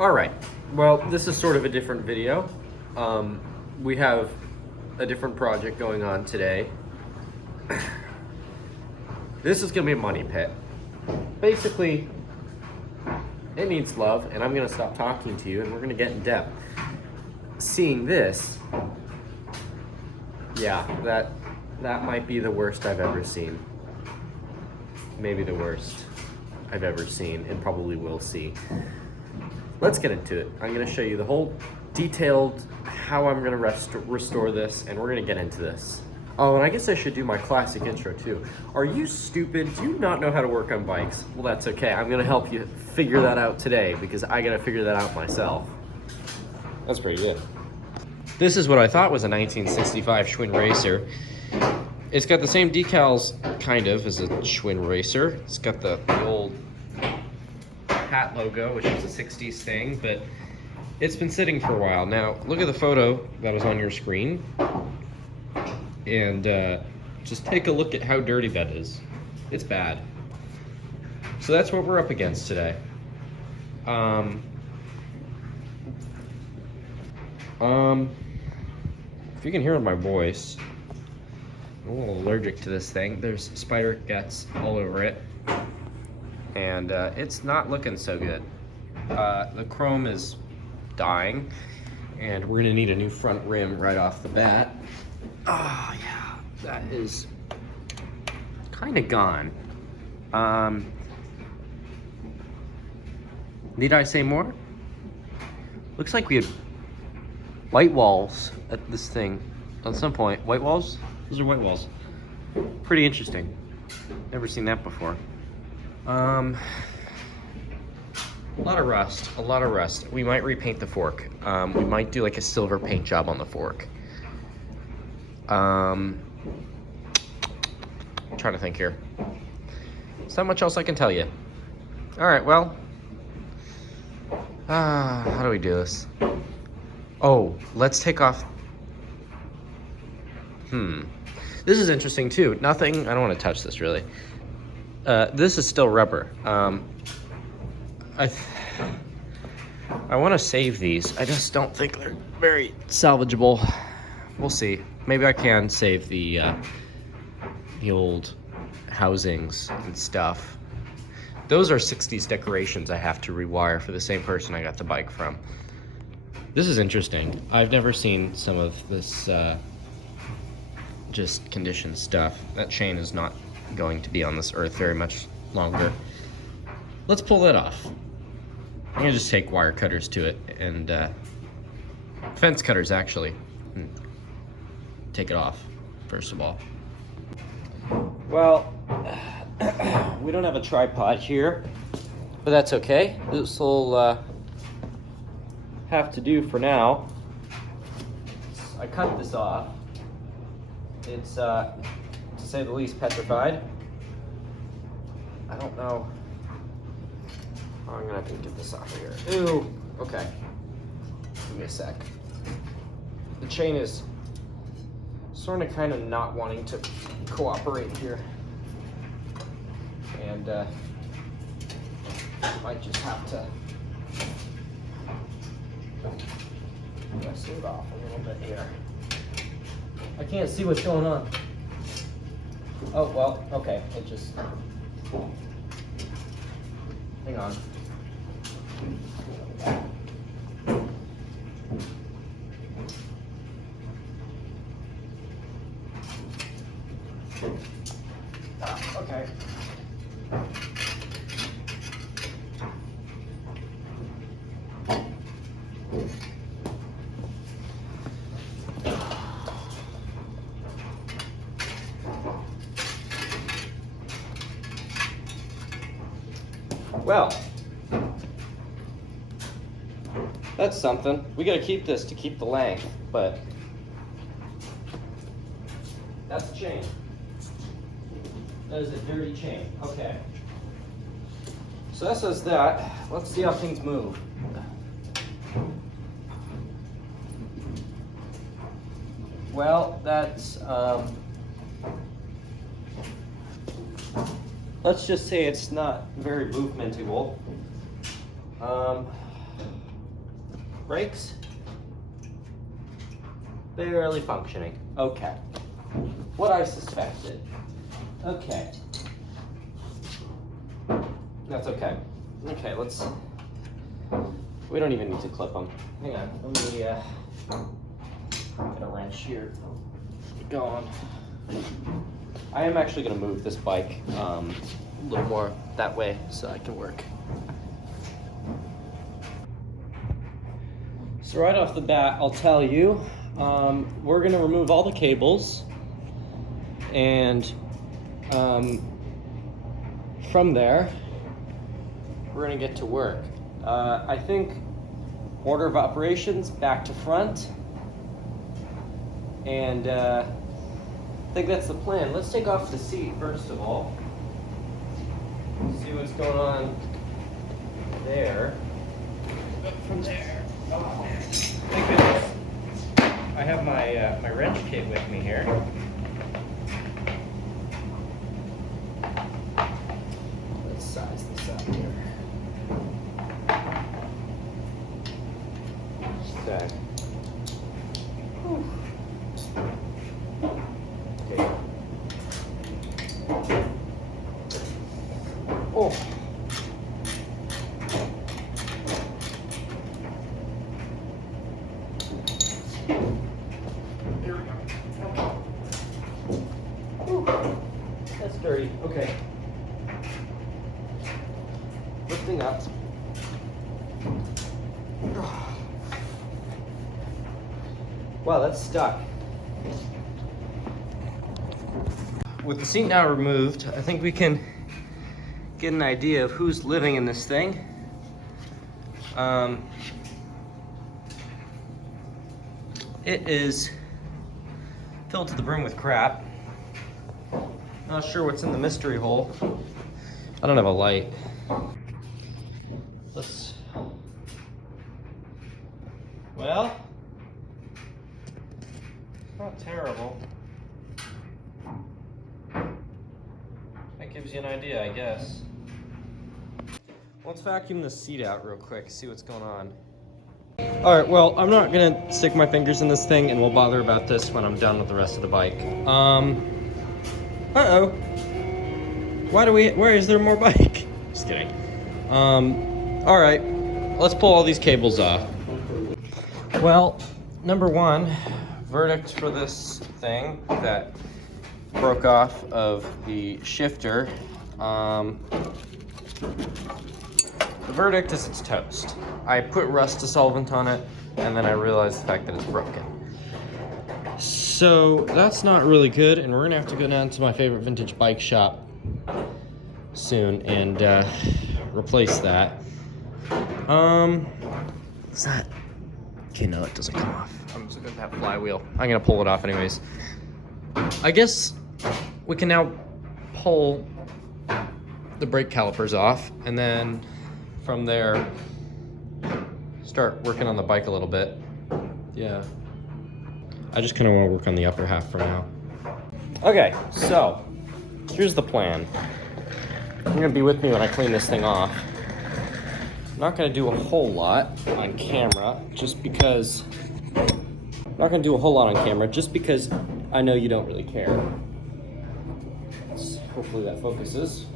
Alright, well, this is sort of a different video. We have a different project going on today. This is gonna be a money pit. Basically, it needs love, and I'm gonna stop talking to you, and we're gonna get in depth. Seeing this, yeah, that might be the worst I've ever seen. Maybe the worst I've ever seen, and probably will see. Let's get into it. I'm gonna show you the whole detailed how I'm gonna restore this, and we're gonna get into this. Oh, and I guess I should do my classic intro too. Are you stupid? Do you not know how to work on bikes? Well, that's okay. I'm gonna help you figure that out today because I gotta figure that out myself. That's pretty good. This is what I thought was a 1965 Schwinn Racer. It's got the same decals, kind of, as a Schwinn Racer. It's got the old hat logo, which is a 60s thing, but it's been sitting for a while. Now, look at the photo that was on your screen, and just take a look at how dirty that is. It's bad. So that's what we're up against today. If you can hear my voice, I'm a little allergic to this thing. There's spider guts all over it, and it's not looking so good. The chrome is dying, and we're gonna need a new front rim right off the bat. Oh yeah, that is kind of gone. Need I say more? Looks like we had white walls at this thing at some point. White walls? Those are white walls. Pretty interesting. Never seen that before. A lot of rust. We might repaint the fork. We might do like a silver paint job on the fork. I'm trying to think here. There's not much else I can tell you. All right, well, how do we do this? Oh, let's take off. This is interesting too. Nothing, I don't want to touch this really. This is still rubber. I want to save these. I just don't think they're very salvageable. We'll see. Maybe I can save the old housings and stuff. Those are 60s decorations I have to rewire for the same person I got the bike from. This is interesting. I've never seen some of this just conditioned stuff. That chain is not going to be on this earth very much longer. Let's pull that off. I'm gonna just take wire cutters to it and fence cutters actually. Take it off, first of all. Well, we don't have a tripod here, but that's okay. This will have to do for now. I cut this off. It's, to say the least, petrified. I don't know. Oh, I'm gonna have to get this off of here. Ooh, okay. Give me a sec. The chain is sort of kind of not wanting to cooperate here. And might just have to wrestle it off a little bit here. I can't see what's going on. Oh, well, okay, it just, hang on. Okay. Well, that's something. We gotta keep this to keep the length, but that's the chain. That is a dirty chain. Okay. So that says that. Let's see how things move. Well, that's, let's just say it's not very movementable. Brakes? Barely functioning. Okay. What I suspected. Okay. That's okay. Okay, let's... We don't even need to clip them. Hang on, let me get a wrench here. Get going. I am actually going to move this bike a little more that way so I can work. So right off the bat, I'll tell you, we're going to remove all the cables, and from there, we're going to get to work. I think order of operations, back to front, and I think that's the plan. Let's take off the seat first of all. See what's going on there. Up from there. Oh man! Thank goodness. I have my my wrench kit with me here. Let's size this up here. Okay. Whew. Okay. Oh. There we go. Whew. That's dirty. Okay. Lifting up. Wow, that's stuck. With the seat now removed, I think we can get an idea of who's living in this thing. It is filled to the brim with crap. Not sure what's in the mystery hole. I don't have a light. Let's... Well, not terrible. That gives you an idea, I guess. Let's vacuum this seat out real quick, see what's going on. Alright, well, I'm not gonna stick my fingers in this thing, and we'll bother about this when I'm done with the rest of the bike. Uh-oh. Where is there more bike? Just kidding. Alright, let's pull all these cables off. Well, number one, verdict for this thing that broke off of the shifter. The verdict is it's toast. I put rust dissolvent on it, and then I realized the fact that it's broken. So that's not really good, and we're gonna have to go down to my favorite vintage bike shop soon and replace that. What's that? Okay, no, it doesn't come off. I'm just looking at that flywheel. I'm gonna pull it off anyways. I guess we can now pull the brake calipers off, and then from there start working on the bike a little bit. Yeah. I just kind of want to work on the upper half for now. Okay, so here's the plan. You're gonna be with me when I clean this thing off. I'm not gonna do a whole lot on camera, just because I know you don't really care. Hopefully that focuses.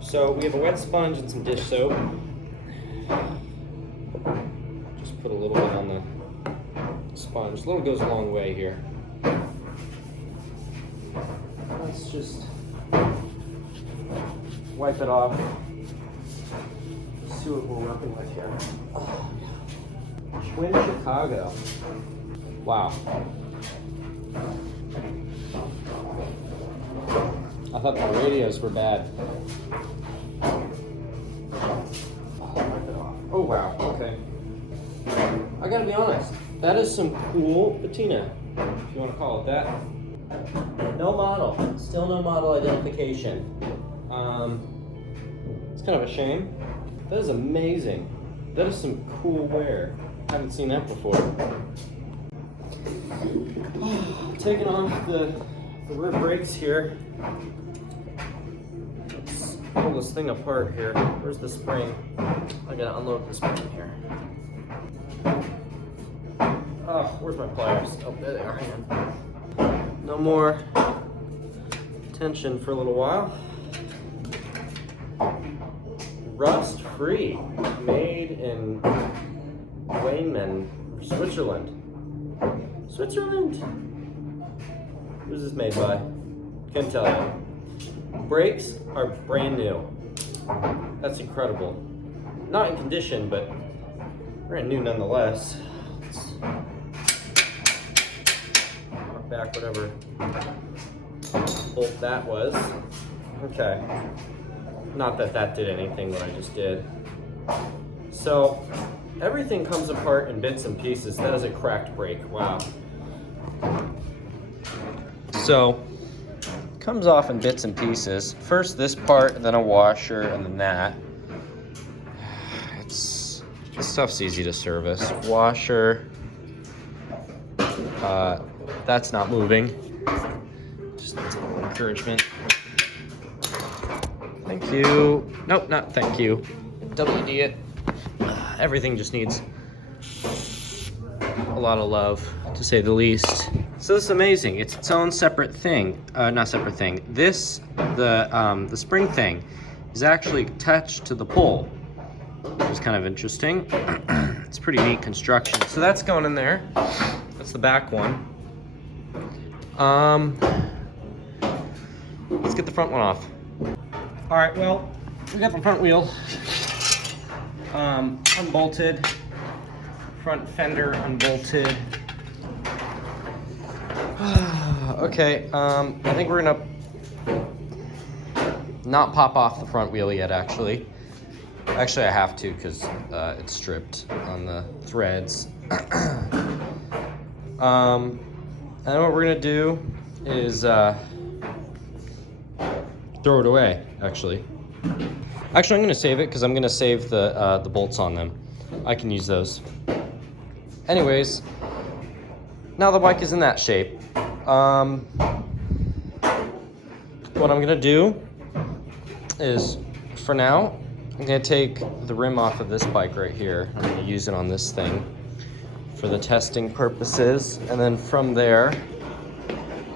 So we have a wet sponge and some dish soap. Just put a little bit on the sponge. A little goes a long way here. Let's just wipe it off. See what we're working with here. Oh, Schwinn Chicago. Wow. I thought the radios were bad. Oh wow, okay. I gotta be honest, that is some cool patina, if you want to call it that. No model, still no model identification. It's kind of a shame. That is amazing. That is some cool wear. I haven't seen that before. Taking off the rear brakes here. Let's pull this thing apart here. Where's the spring? I gotta unload the spring here. Oh, where's my pliers? Oh, there they are. No more tension for a little while. Rust free, made in Wayman, Switzerland. Switzerland? Who's this made by? Can't tell you. Brakes are brand new. That's incredible. Not in condition, but brand new nonetheless. Let's knock back whatever bolt that was. Okay. Not that that did anything what I just did. So everything comes apart in bits and pieces. That is a cracked brake. Wow. So comes off in bits and pieces. First this part, then a washer, and then that. This stuff's easy to service. Washer. That's not moving. Just needs a little encouragement. Thank you. Nope, not thank you. WD it. Everything just needs a lot of love, to say the least. So this is amazing. It's its own separate thing. Not separate thing. This, the spring thing, is actually attached to the pole, which is kind of interesting. It's pretty neat construction. So that's going in there. That's the back one. Let's get the front one off. All right, well, we got the front wheel unbolted, front fender unbolted. Okay, I think we're gonna not pop off the front wheel yet, actually. Actually, I have to because it's stripped on the threads. And then what we're gonna do is throw it away, actually. Actually, I'm gonna save it because I'm gonna save the bolts on them. I can use those. Anyways, now the bike is in that shape. What I'm gonna do is, for now, I'm gonna take the rim off of this bike right here. I'm gonna use it on this thing for the testing purposes, and then from there,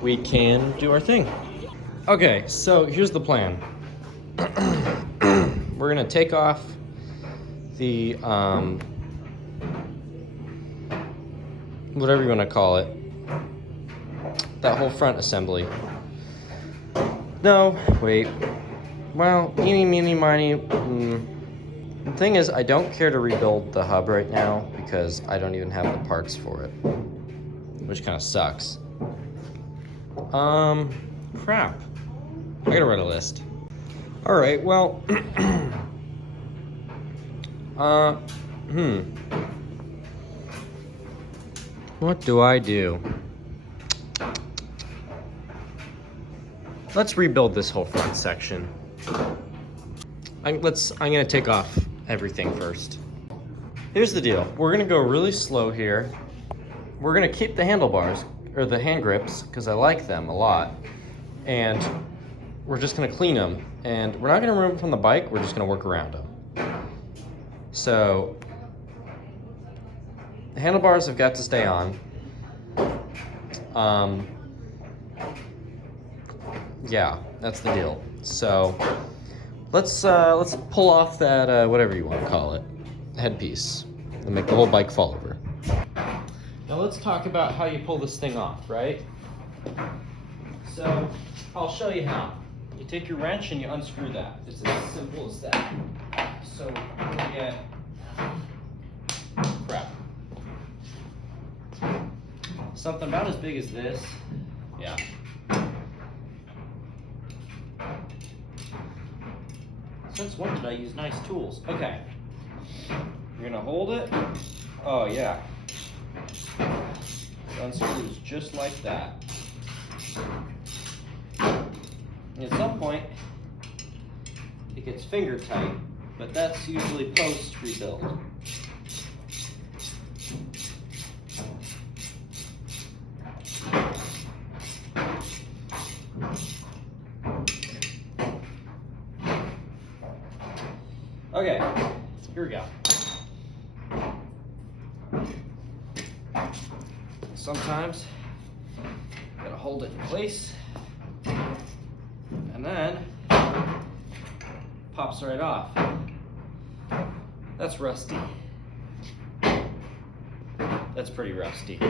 we can do our thing. Okay, so here's the plan. We're gonna take off the, whatever you wanna call it, that whole front assembly. No, wait. Well, eeny, meeny, miny. The thing is, I don't care to rebuild the hub right now because I don't even have the parts for it, which kind of sucks. Crap. I gotta write a list. All right, well, what do I do? Let's rebuild this whole front section. I'm gonna take off everything first. Here's the deal. We're gonna go really slow here. We're gonna keep the handlebars, or the hand grips, because I like them a lot. And we're just gonna clean them. And we're not gonna remove them from the bike, we're just gonna work around them. So, the handlebars have got to stay on. Yeah, that's the deal. So, let's pull off that, whatever you want to call it, headpiece, and make the whole bike fall over. Now let's talk about how you pull this thing off, right? So, I'll show you how. You take your wrench and you unscrew that. It's as simple as that. So, we're gonna get, crap, something about as big as this. Yeah. Since when did I use nice tools? Okay. You're gonna hold it. Oh yeah. It unscrews just like that. And at some point, it gets finger tight, but that's usually post rebuild. sometimes you gotta hold it in place, and then pops right off. That's rusty. That's pretty rusty.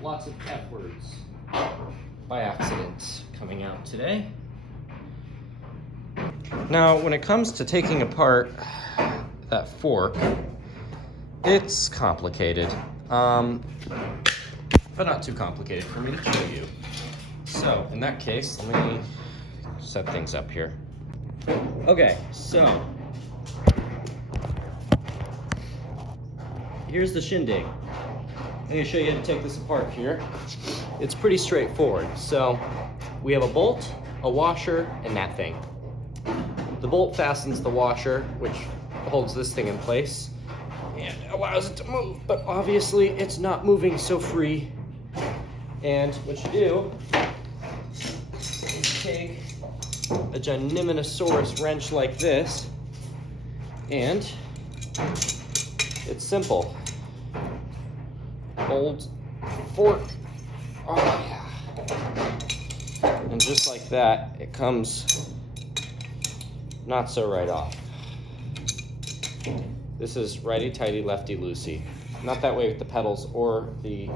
Lots of F words by accident coming out today. Now, when it comes to taking apart that fork, it's complicated, but not too complicated for me to show you. So, in that case, let me set things up here. Okay, so here's the shindig. I'm going to show you how to take this apart here. It's pretty straightforward. So we have a bolt, a washer, and that thing. The bolt fastens the washer, which holds this thing in place and allows it to move, but obviously it's not moving so free. And what you do is take a Gigantinosaurus wrench like this, and it's simple. Old fork. Oh yeah. And just like that, it comes not so right off. This is righty-tighty, lefty-loosey. Not that way with the pedals or the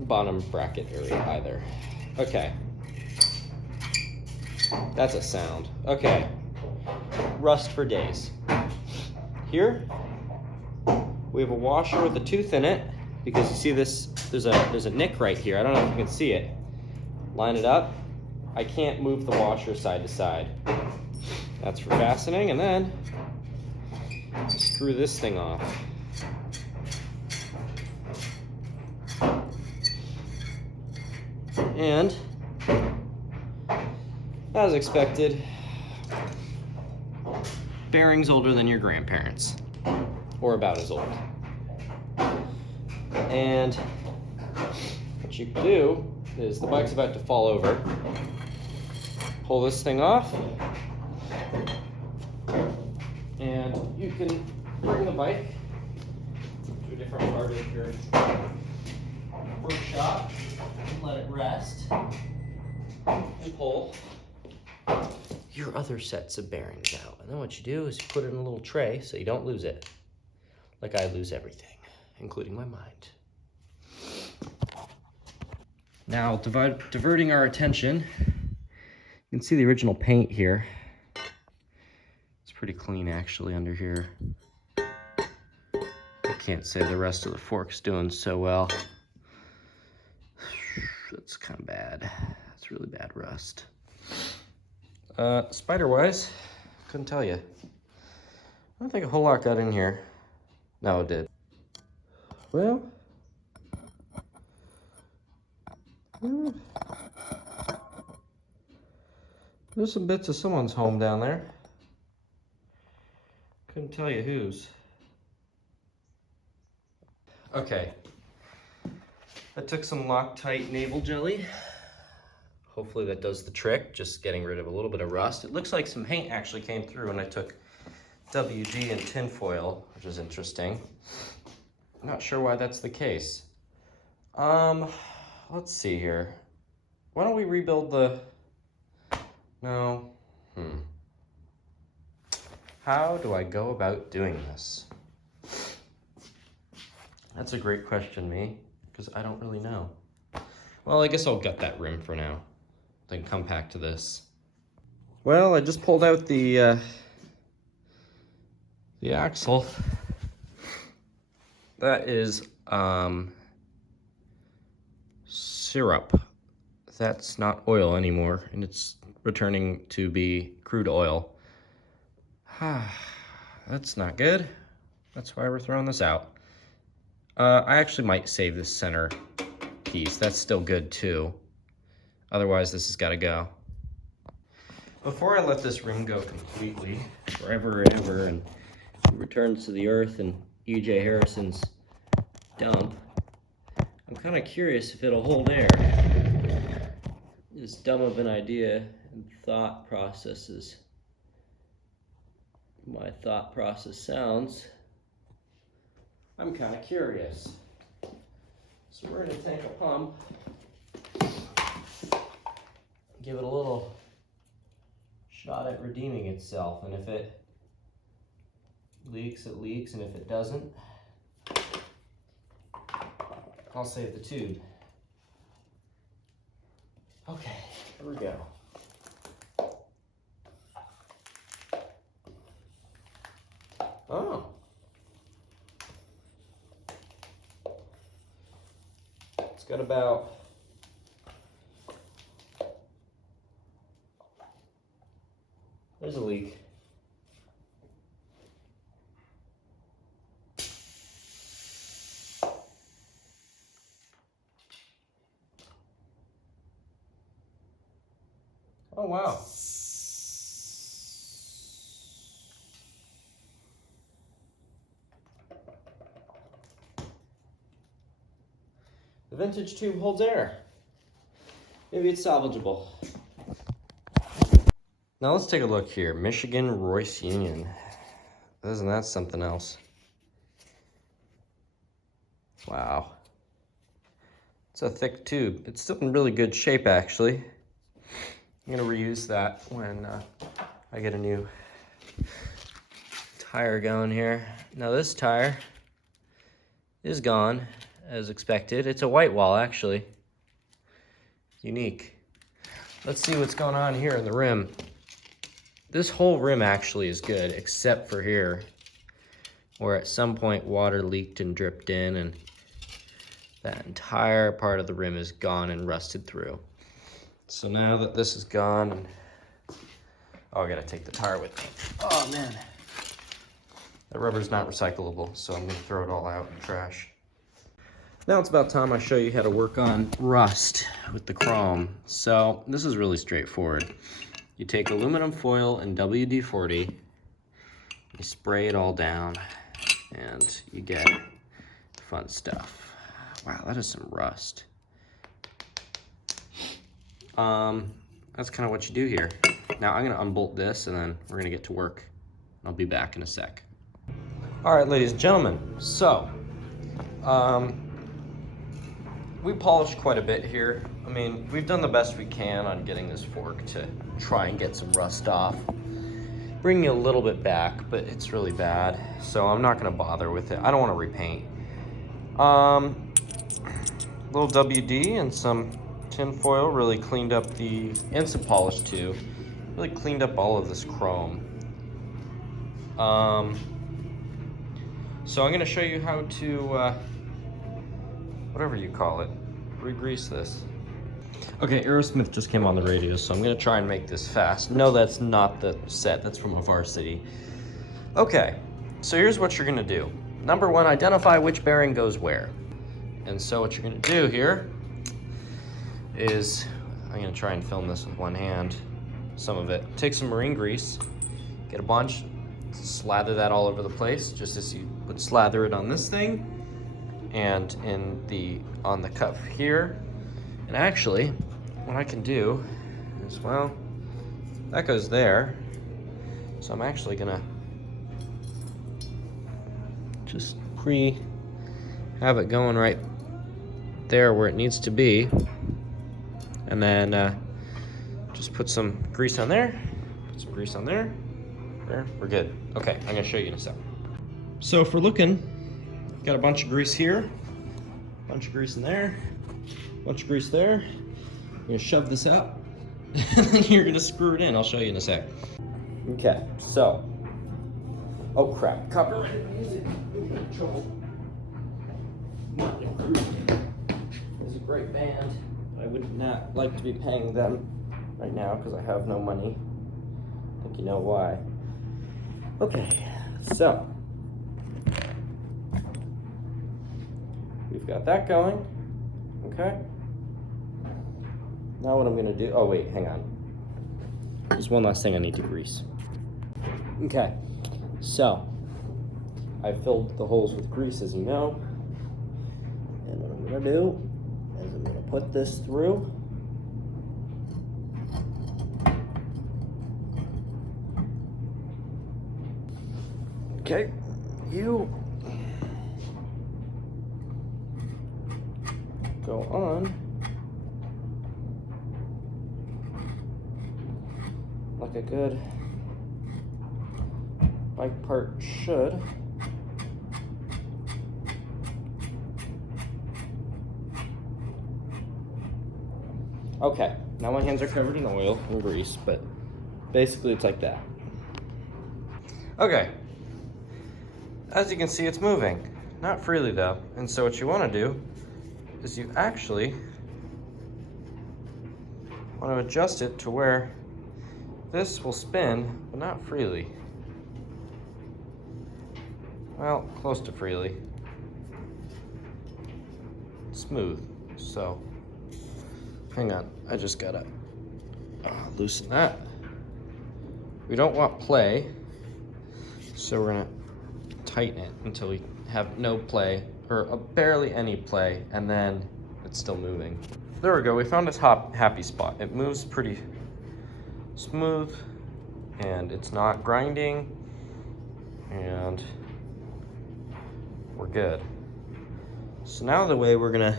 bottom bracket area either. Okay. That's a sound. Okay. Rust for days. Here, we have a washer with a tooth in it, because you see this, there's a nick right here. I don't know if you can see it. Line it up. I can't move the washer side to side. That's for fastening, and then screw this thing off. And as expected, bearings older than your grandparents, or about as old. And what you can do is, the bike's about to fall over. Pull this thing off, and you can bring the bike to a different part of your workshop and let it rest, and pull your other sets of bearings out. And then what you do is you put it in a little tray so you don't lose it, like I lose everything, including my mind. Now, diverting our attention, you can see the original paint here. It's pretty clean actually under here. I can't say the rest of the fork's doing so well. That's kind of bad. It's really bad rust. Spider-wise, couldn't tell you. I don't think a whole lot got in here. No, it did. Well, there's some bits of someone's home down there. Couldn't tell you whose. Okay. I took some Loctite navel jelly. Hopefully that does the trick, just getting rid of a little bit of rust. It looks like some paint actually came through when I took WG and tin foil, which is interesting. I'm not sure why that's the case. Let's see here. Why don't we rebuild the... No. How do I go about doing this? That's a great question, me, because I don't really know. Well, I guess I'll gut that rim for now, then come back to this. Well, I just pulled out the axle. That is syrup. That's not oil anymore, and it's returning to be crude oil. That's not good. That's why we're throwing this out. I actually might save this center piece. That's still good too. Otherwise, this has got to go. Before I let this rim go completely, forever and ever, and it returns to the earth and E.J. Harrison's dump, I'm kind of curious if it'll hold air. As dumb of an idea and thought process as my thought process sounds, I'm kind of curious. So we're going to take a pump, give it a little shot at redeeming itself, and if it leaks, it leaks, and if it doesn't, I'll save the tube. Okay, here we go. Oh. It's got about there's a leak. Oh wow. The vintage tube holds air. Maybe it's salvageable. Now let's take a look here. Michigan Royce Union. Isn't that something else? Wow. It's a thick tube. It's still in really good shape, actually. I'm gonna reuse that when I get a new tire going here. Now this tire is gone, as expected. It's a white wall, actually. Unique. Let's see what's going on here in the rim. This whole rim actually is good, except for here, where at some point water leaked and dripped in, and that entire part of the rim is gone and rusted through. So now that this is gone, and oh, I gotta take the tire with me. Oh man, that rubber's not recyclable, so I'm gonna throw it all out in the trash. Now it's about time I show you how to work on rust with the chrome. So this is really straightforward. You take aluminum foil and WD-40, you spray it all down, and you get fun stuff. Wow, that is some rust. That's kind of what you do here. Now I'm gonna unbolt this and then we're gonna get to work. I'll be back in a sec. All right, ladies and gentlemen, so we polished quite a bit here. I mean, we've done the best we can on getting this fork to try and get some rust off. Bringing a little bit back, but it's really bad, so I'm not gonna bother with it. I don't wanna repaint. Little WD and some tin foil really cleaned up and some polish too, really cleaned up all of this chrome. So I'm gonna show you how to, whatever you call it, re-grease this. Okay, Aerosmith just came on the radio, so I'm gonna try and make this fast. No, that's not the set, that's from a Varsity. Okay, so here's what you're gonna do. Number one, identify which bearing goes where. And so what you're gonna do here is, I'm gonna try and film this with one hand, some of it. Take some marine grease, get a bunch, slather that all over the place, just as you would slather it on this thing, and on the cuff here. And actually, what I can do is, well, that goes there. So I'm actually gonna just have it going right there where it needs to be. And then just put some grease on there, put some grease on there. There, we're good. Okay, I'm gonna show you in a sec. So if we're looking, got a bunch of grease here, bunch of grease in there, bunch of grease there. I'm gonna shove this out, and then you're gonna screw it in. I'll show you in a sec. Okay, so, oh crap, copyrighted music. I'm in trouble. It's a great band. I would not like to be paying them right now because I have no money. I think you know why. Okay, so we've got that going. Okay. Now what I'm gonna do, oh wait, hang on. There's one last thing I need to grease. Okay, so I filled the holes with grease, as you know. And what I'm gonna do is I'm gonna put this through. Okay, you go on like a good bike part should. Okay, now my hands are covered in oil and grease, but basically it's like that. Okay, as you can see, it's moving. Not freely though, and so what you want to do is you actually want to adjust it to where this will spin, but not freely. Well, close to freely. Smooth, so hang on, I just gotta loosen that. We don't want play, so we're gonna tighten it until we have no play, or barely any play, and then it's still moving. There we go, we found this happy spot. It moves pretty smooth, and it's not grinding, and we're good. So now the way we're gonna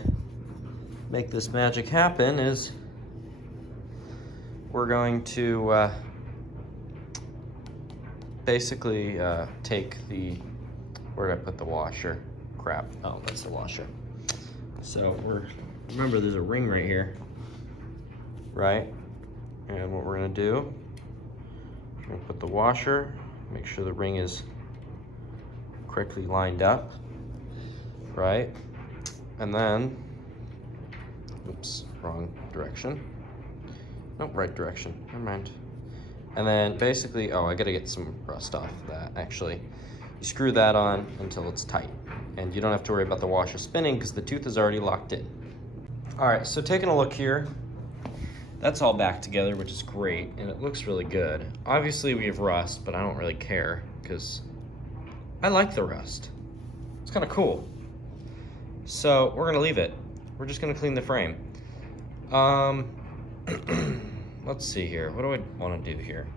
make this magic happen is we're going to basically take the, where did I put the washer? Crap, oh, that's the washer. So remember there's a ring right here, right? And what we're gonna do, we're gonna put the washer, make sure the ring is correctly lined up, right? And then, oops, wrong direction. Nope, right direction, never mind. And then basically, oh, I gotta get some rust off of that, actually. You screw that on until it's tight. And you don't have to worry about the washer spinning because the tooth is already locked in. All right, so taking a look here, that's all back together, which is great, and it looks really good. Obviously we have rust, but I don't really care because I like the rust. It's kind of cool. So we're gonna leave it. We're just gonna clean the frame. Let's see here. What do I want to do here?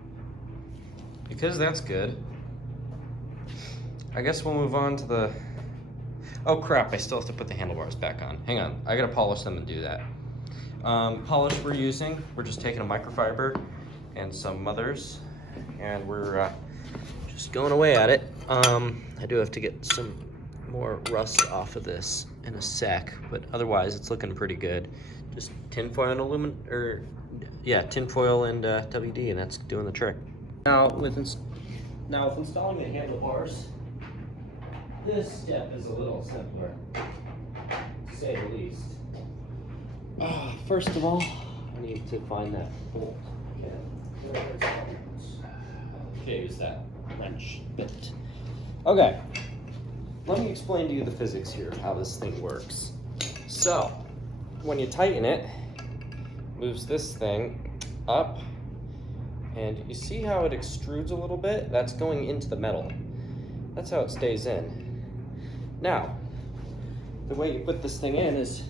Because that's good, I guess we'll move on to the... Oh crap, I still have to put the handlebars back on. Hang on, I gotta polish them and do that. Polish we're using, we're just taking a microfiber and some mothers, and we're just going away at it. I do have to get some more rust off of this in a sec, but otherwise it's looking pretty good. Just tinfoil and tinfoil and WD, and that's doing the trick. Now with installing the handlebars, this step is a little simpler, to say the least. First of all, I need to find that bolt. Okay, use that wrench bit. Okay, let me explain to you the physics here, how this thing works. So, when you tighten it, moves this thing up, and you see how it extrudes a little bit? That's going into the metal. That's how it stays in. Now, the way you put this thing in is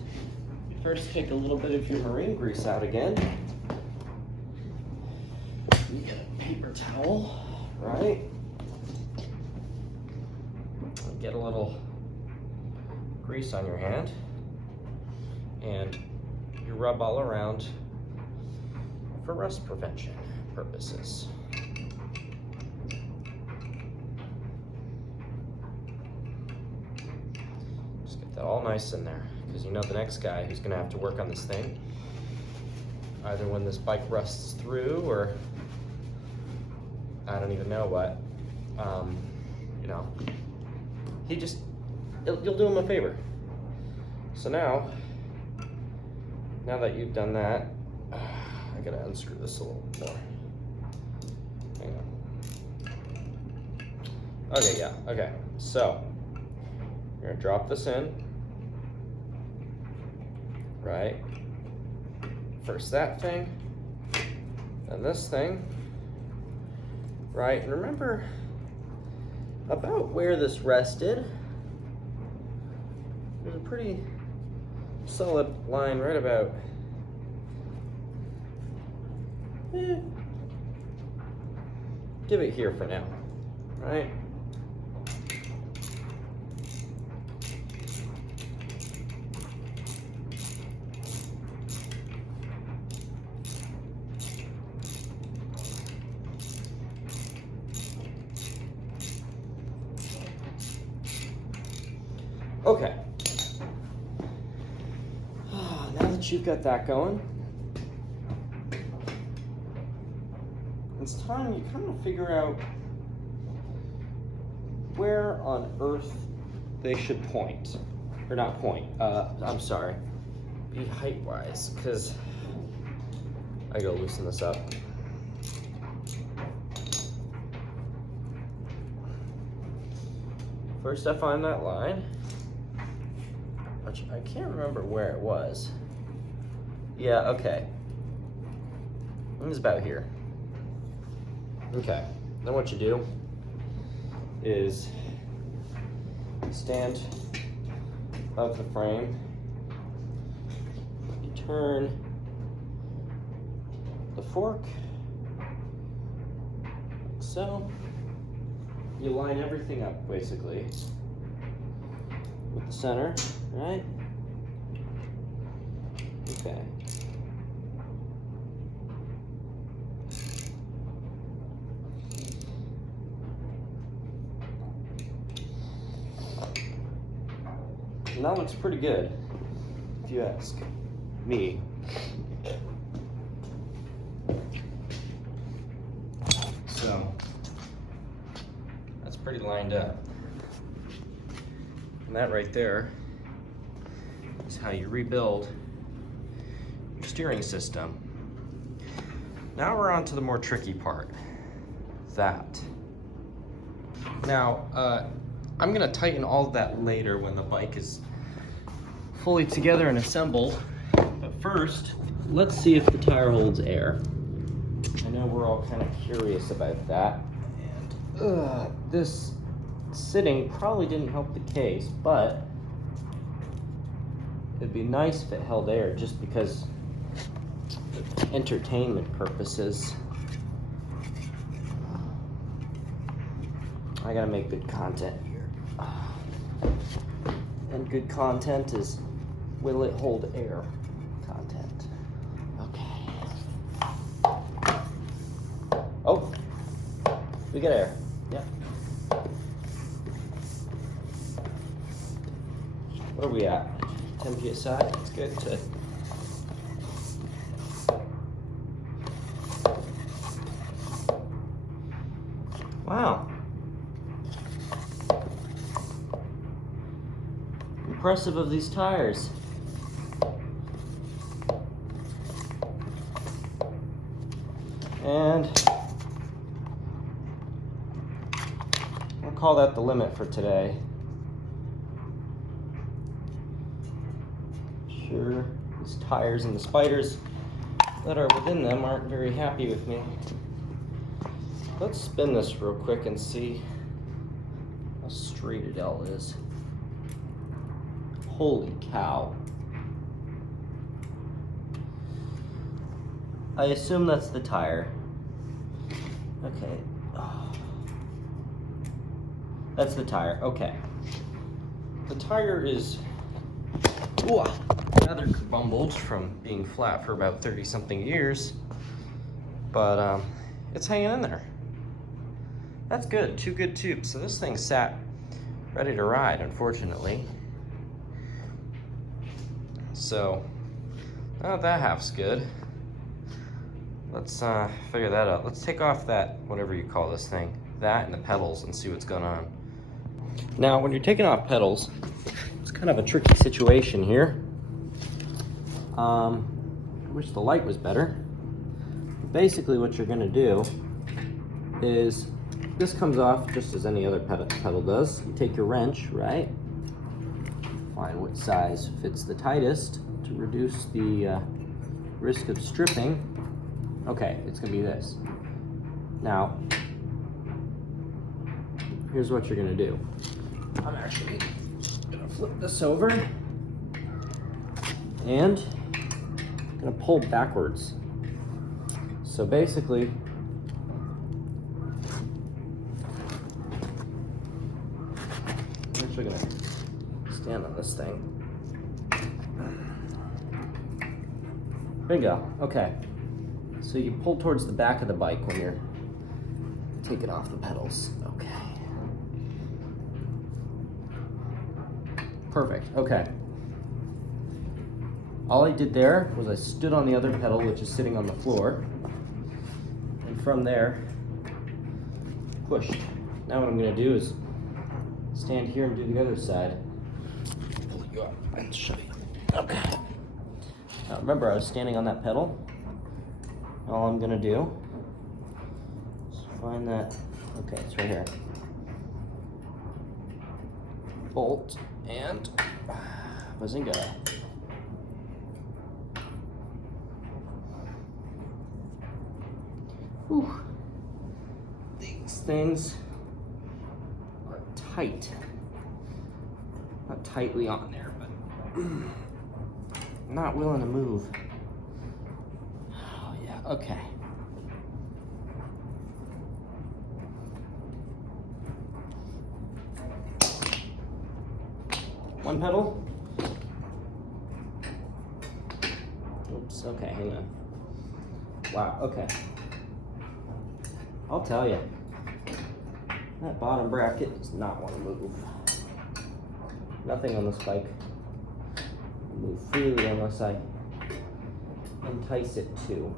you first take a little bit of your marine grease out again. You get a paper towel, right? Get a little grease on your hand, and you rub all around for rust prevention purposes. Just get that all nice in there, because you know the next guy who's gonna have to work on this thing, either when this bike rusts through or I don't even know what, you know, you'll do him a favor. So now that you've done that, I gotta unscrew this a little more. Hang on. Okay, yeah, okay. So, you're gonna drop this in, right? First that thing, then this thing, right? And remember about where this rested. There's a pretty solid line right about give it here for now, right? Okay. Now that you've got that going, it's time you kind of figure out where on earth they should point. Or not point, I'm sorry. Be height-wise, because I gotta loosen this up. First I find that line, which I can't remember where it was. Yeah, okay. It was about here. Okay, then what you do is stand above the frame, you turn the fork, like so. You line everything up basically with the center, right? Okay. And that looks pretty good, if you ask me. So, that's pretty lined up. And that right there is how you rebuild your steering system. Now we're on to the more tricky part, that. Now, I'm gonna tighten all of that later when the bike is fully together and assembled. But first, let's see if the tire holds air. I know we're all kind of curious about that. And this sitting probably didn't help the case, but it'd be nice if it held air just because of entertainment purposes. I gotta make good content here. And good content is, will it hold air content? Okay. Oh, we got air. Yeah. What are we at? 10 psi? That's good to. Wow. Impressive of these tires. And I'll call that the limit for today. Sure, these tires and the spiders that are within them aren't very happy with me. Let's spin this real quick and see how straight it all is. Holy cow. I assume that's the tire. Okay. Oh. That's the tire. Okay. The tire is rather bumbled from being flat for about 30-something years, but it's hanging in there. That's good. Two good tubes. So this thing sat ready to ride, unfortunately. So now that half's good. Let's figure that out. Let's take off that, whatever you call this thing, that and the pedals, and see what's going on. Now, when you're taking off pedals, it's kind of a tricky situation here. I wish the light was better. Basically, what you're gonna do is, this comes off just as any other pedal does. You take your wrench, right? Find what size fits the tightest to reduce the risk of stripping. Okay, it's gonna be this. Now, here's what you're gonna do. I'm actually gonna flip this over and I'm gonna pull backwards. So basically, I'm actually gonna stand on this thing. Bingo, okay. So you pull towards the back of the bike when you're taking off the pedals. Okay. Perfect, okay. All I did there was I stood on the other pedal, which is sitting on the floor, and from there, pushed. Now what I'm gonna do is stand here and do the other side. Pull you up and show you. Okay. Now remember, I was standing on that pedal. All I'm gonna do is find that, okay, it's right here. Bolt and bazinga. Whew. These things are tight. Not tightly on there, but not willing to move. Oh yeah, okay. One pedal. Oops, okay, hang on. Wow, okay. I'll tell you, that bottom bracket does not want to move. Nothing on this bike will move freely unless I entice it to.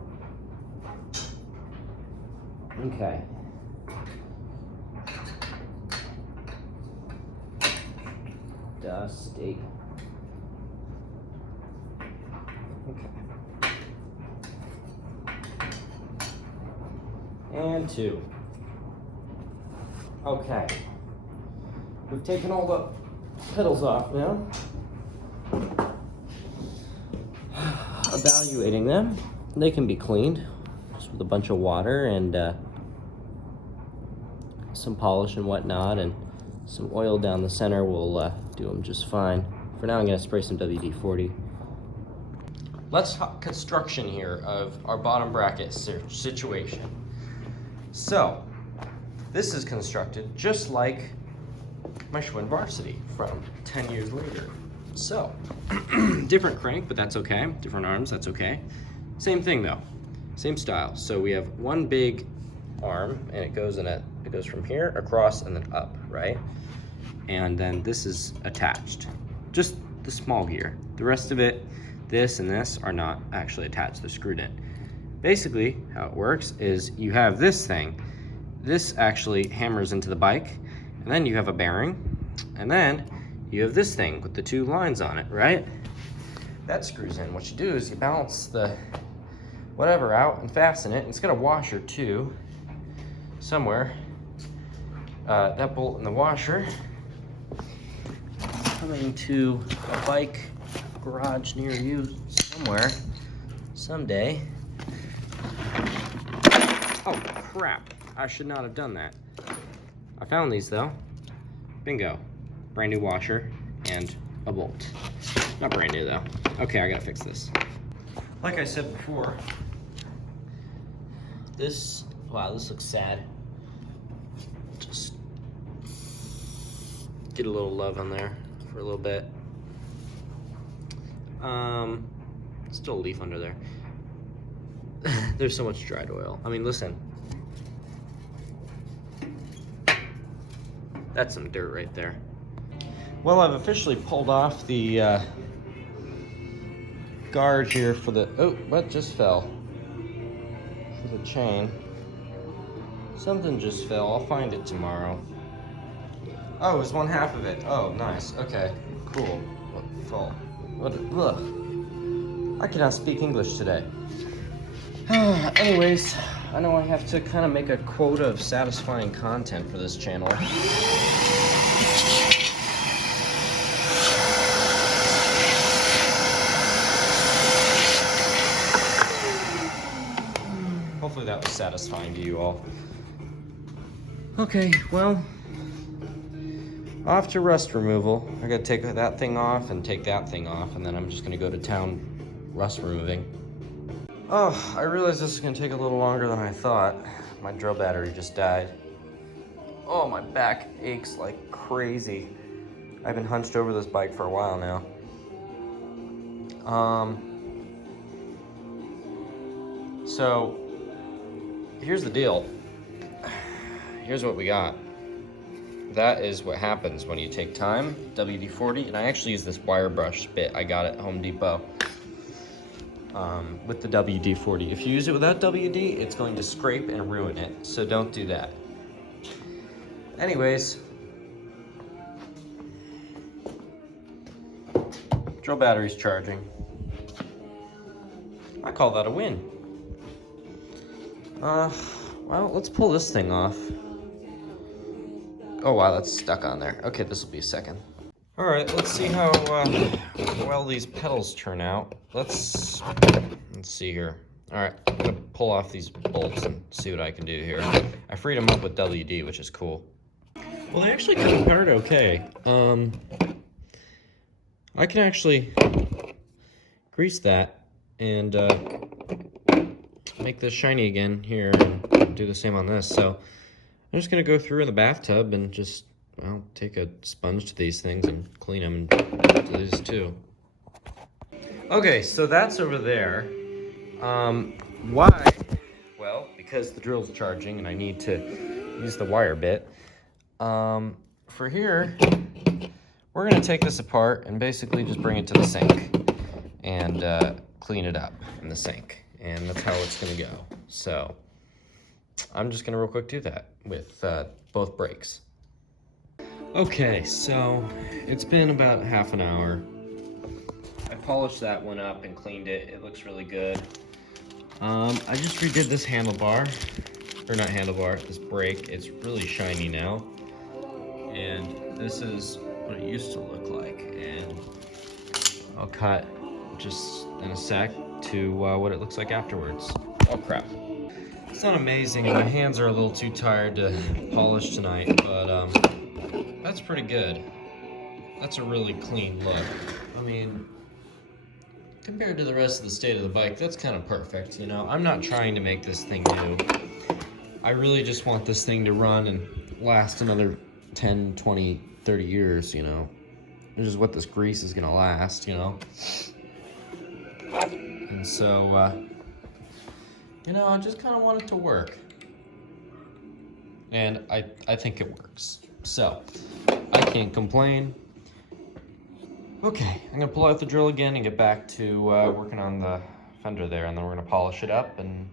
Okay. Dusty. Okay. And 2. Okay. We've taken all the pedals off now. Evaluating them. They can be cleaned just with a bunch of water and some polish and whatnot, and some oil down the center will do them just fine. For now, I'm going to spray some WD-40. Let's talk construction here of our bottom bracket situation. So, this is constructed just like my Schwinn Varsity from 10 years later. So, different crank, but that's okay. Different arms, that's okay. Same thing though, same style. So we have one big arm, and it goes from here across and then up, right? And then this is attached, just the small gear. The rest of it, this and this, are not actually attached, they're screwed in. Basically, how it works is you have this thing. This actually hammers into the bike, and then you have a bearing, and then you have this thing with the 2 lines on it, right? That screws in. What you do is you balance the whatever out and fasten it. And it's got a washer too, somewhere. That bolt and the washer coming to a bike garage near you somewhere, someday. Oh crap, I should not have done that. I found these though. Bingo. Brand new washer and a bolt. Not brand new though. Okay, I gotta fix this. Like I said before, this looks sad. Just get a little love on there for a little bit. Still a leaf under there. There's so much dried oil. I mean, listen. That's some dirt right there. Well, I've officially pulled off the guard here for the, oh, what just fell? For the chain. Something just fell, I'll find it tomorrow. Oh, it was 1/2 of it. Oh, nice, okay, cool. What fell? What, ugh. I cannot speak English today. Anyways, I know I have to kind of make a quota of satisfying content for this channel. Hopefully that was satisfying to you all. Okay, well, off to rust removal. I gotta take that thing off and take that thing off, and then I'm just gonna go to town rust removing. Oh, I realized this is gonna take a little longer than I thought. My drill battery just died. Oh, my back aches like crazy. I've been hunched over this bike for a while now. So, here's the deal. Here's what we got. that is what happens when you take time, WD-40, and I actually use this wire brush bit I got at Home Depot with the WD-40. If you use it without WD, it's going to scrape and ruin it, so don't do that. Anyways, drill battery's charging. I call that a win. Well, let's pull this thing off. Oh wow, that's stuck on there. Okay, this will be a second. All right, let's see how well these pedals turn out. Let's see here. All right, I'm gonna pull off these bolts and see what I can do here. I freed them up with WD, which is cool. Well, they actually come apart okay. I can actually grease that and make this shiny again here and do the same on this. So I'm just gonna go through in the bathtub and just, well, take a sponge to these things and clean them and do these too. Okay, so that's over there. Why? Well, because the drill's charging and I need to use the wire bit. For here, we're gonna take this apart and basically just bring it to the sink and clean it up in the sink. And that's how it's gonna go. So I'm just gonna real quick do that with both brakes. Okay, so it's been about half an hour. I polished that one up and cleaned it. It looks really good. I just redid this handlebar, or not handlebar, this brake. It's really shiny now. And this is what it used to look like. And I'll cut just in a sec to what it looks like afterwards. Oh crap. It's not amazing. My hands are a little too tired to polish tonight, but that's pretty good. That's a really clean look. I mean, compared to the rest of the state of the bike, that's kind of perfect, you know? I'm not trying to make this thing new. I really just want this thing to run and last another 10, 20, 30 years, you know? Which is what this grease is gonna last, you know? And so, you know, I just kind of want it to work. And I think it works. So, I can't complain. Okay, I'm gonna pull out the drill again and get back to working on the fender there, and then we're gonna polish it up and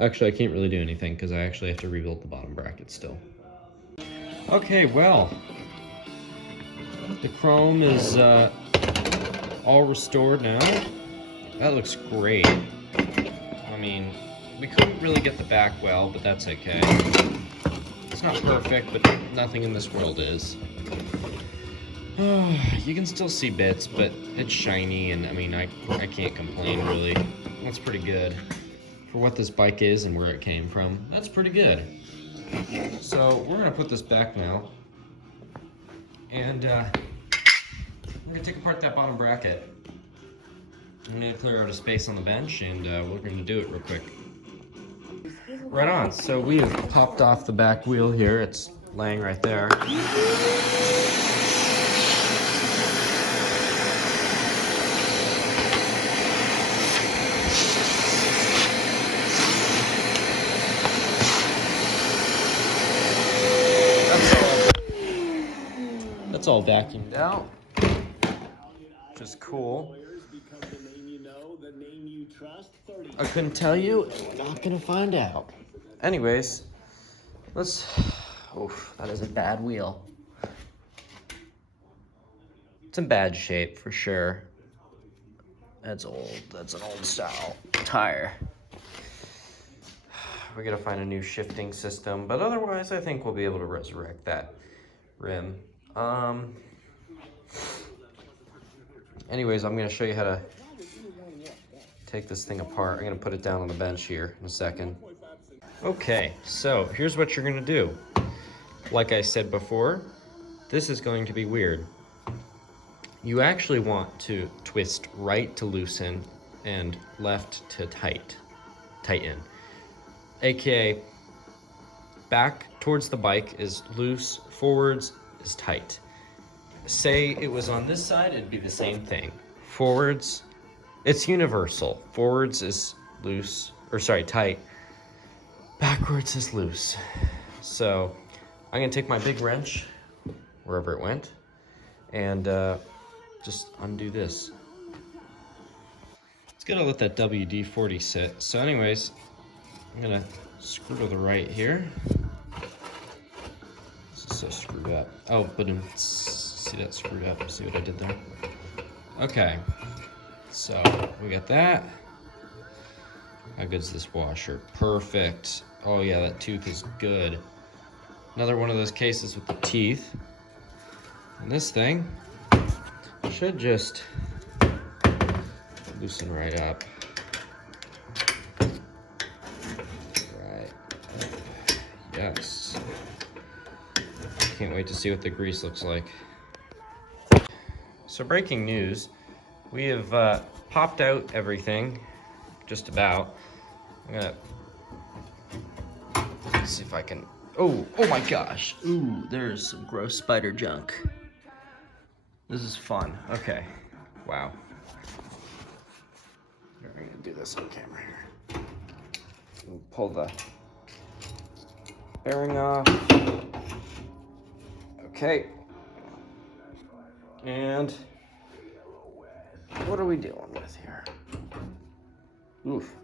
actually I can't really do anything because I actually have to rebuild the bottom bracket still. Okay, well, the chrome is all restored now. That looks great. I mean, we couldn't really get the back well, but that's okay. It's not perfect, but nothing in this world is. You can still see bits, but it's shiny, and I mean, I can't complain really. That's pretty good. For what this bike is and where it came from, that's pretty good. So we're gonna put this back now. And we're gonna take apart that bottom bracket. I'm gonna clear out a space on the bench, and we're gonna do it real quick. Right on, so we have popped off the back wheel here. It's laying right there. That's all vacuumed out, which is cool. I couldn't tell you, and we're not gonna find out. Anyways, let's, oof, that is a bad wheel. It's in bad shape for sure. That's old, that's an old style tire. We gotta find a new shifting system, but otherwise I think we'll be able to resurrect that rim. Anyways, I'm gonna show you how to take this thing apart. I'm gonna put it down on the bench here in a second. Okay, so here's what you're gonna do. Like I said before, this is going to be weird. You actually want to twist right to loosen and left to tighten. AKA, back towards the bike is loose, forwards is tight. Say it was on this side, it'd be the same thing. Forwards, it's universal. Forwards is loose, or sorry, tight. Backwards is loose. So I'm gonna take my big wrench, wherever it went, and just undo this. It's gonna let that WD-40 sit. So anyways, I'm gonna screw to the right here. This is so screwed up. Oh, but see that screwed up? See what I did there? Okay, so we got that. How good's this washer? Perfect. Oh yeah, that tooth is good. Another one of those cases with the teeth. And this thing should just loosen right up. Right. Yes. Can't wait to see what the grease looks like. So breaking news, we have popped out everything, just about. I'm gonna see if I can, oh my gosh. Ooh, there's some gross spider junk. This is fun, okay, wow. We're gonna do this on camera here. We'll pull the bearing off. Okay. And what are we dealing with here? Oof.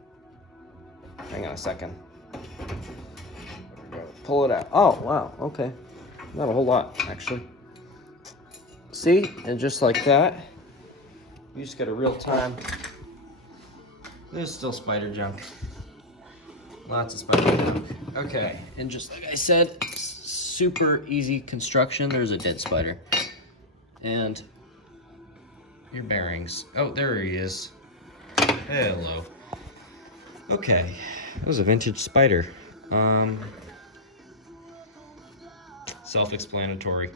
Hang on a second. There we go. Pull it out. Oh, wow. Okay. Not a whole lot, actually. See? And just like that, you just get a real time. There's still spider junk. Lots of spider junk. Okay. And just like I said, super easy construction. There's a dead spider. And your bearings. Oh, there he is. Hello. Okay, that was a vintage spider. Self-explanatory.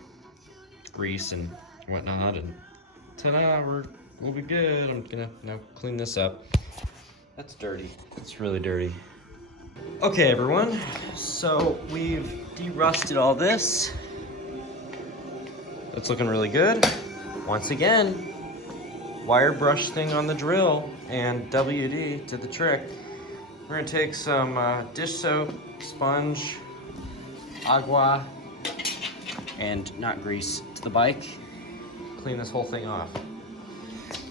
Grease and whatnot, and ta-da, we'll be good. I'm gonna now clean this up. That's dirty. It's really dirty. Okay, everyone. So we've de-rusted all this. That's looking really good. Once again, wire brush thing on the drill and WD to the trick. We're gonna take some dish soap, sponge, agua, and not grease to the bike. Clean this whole thing off.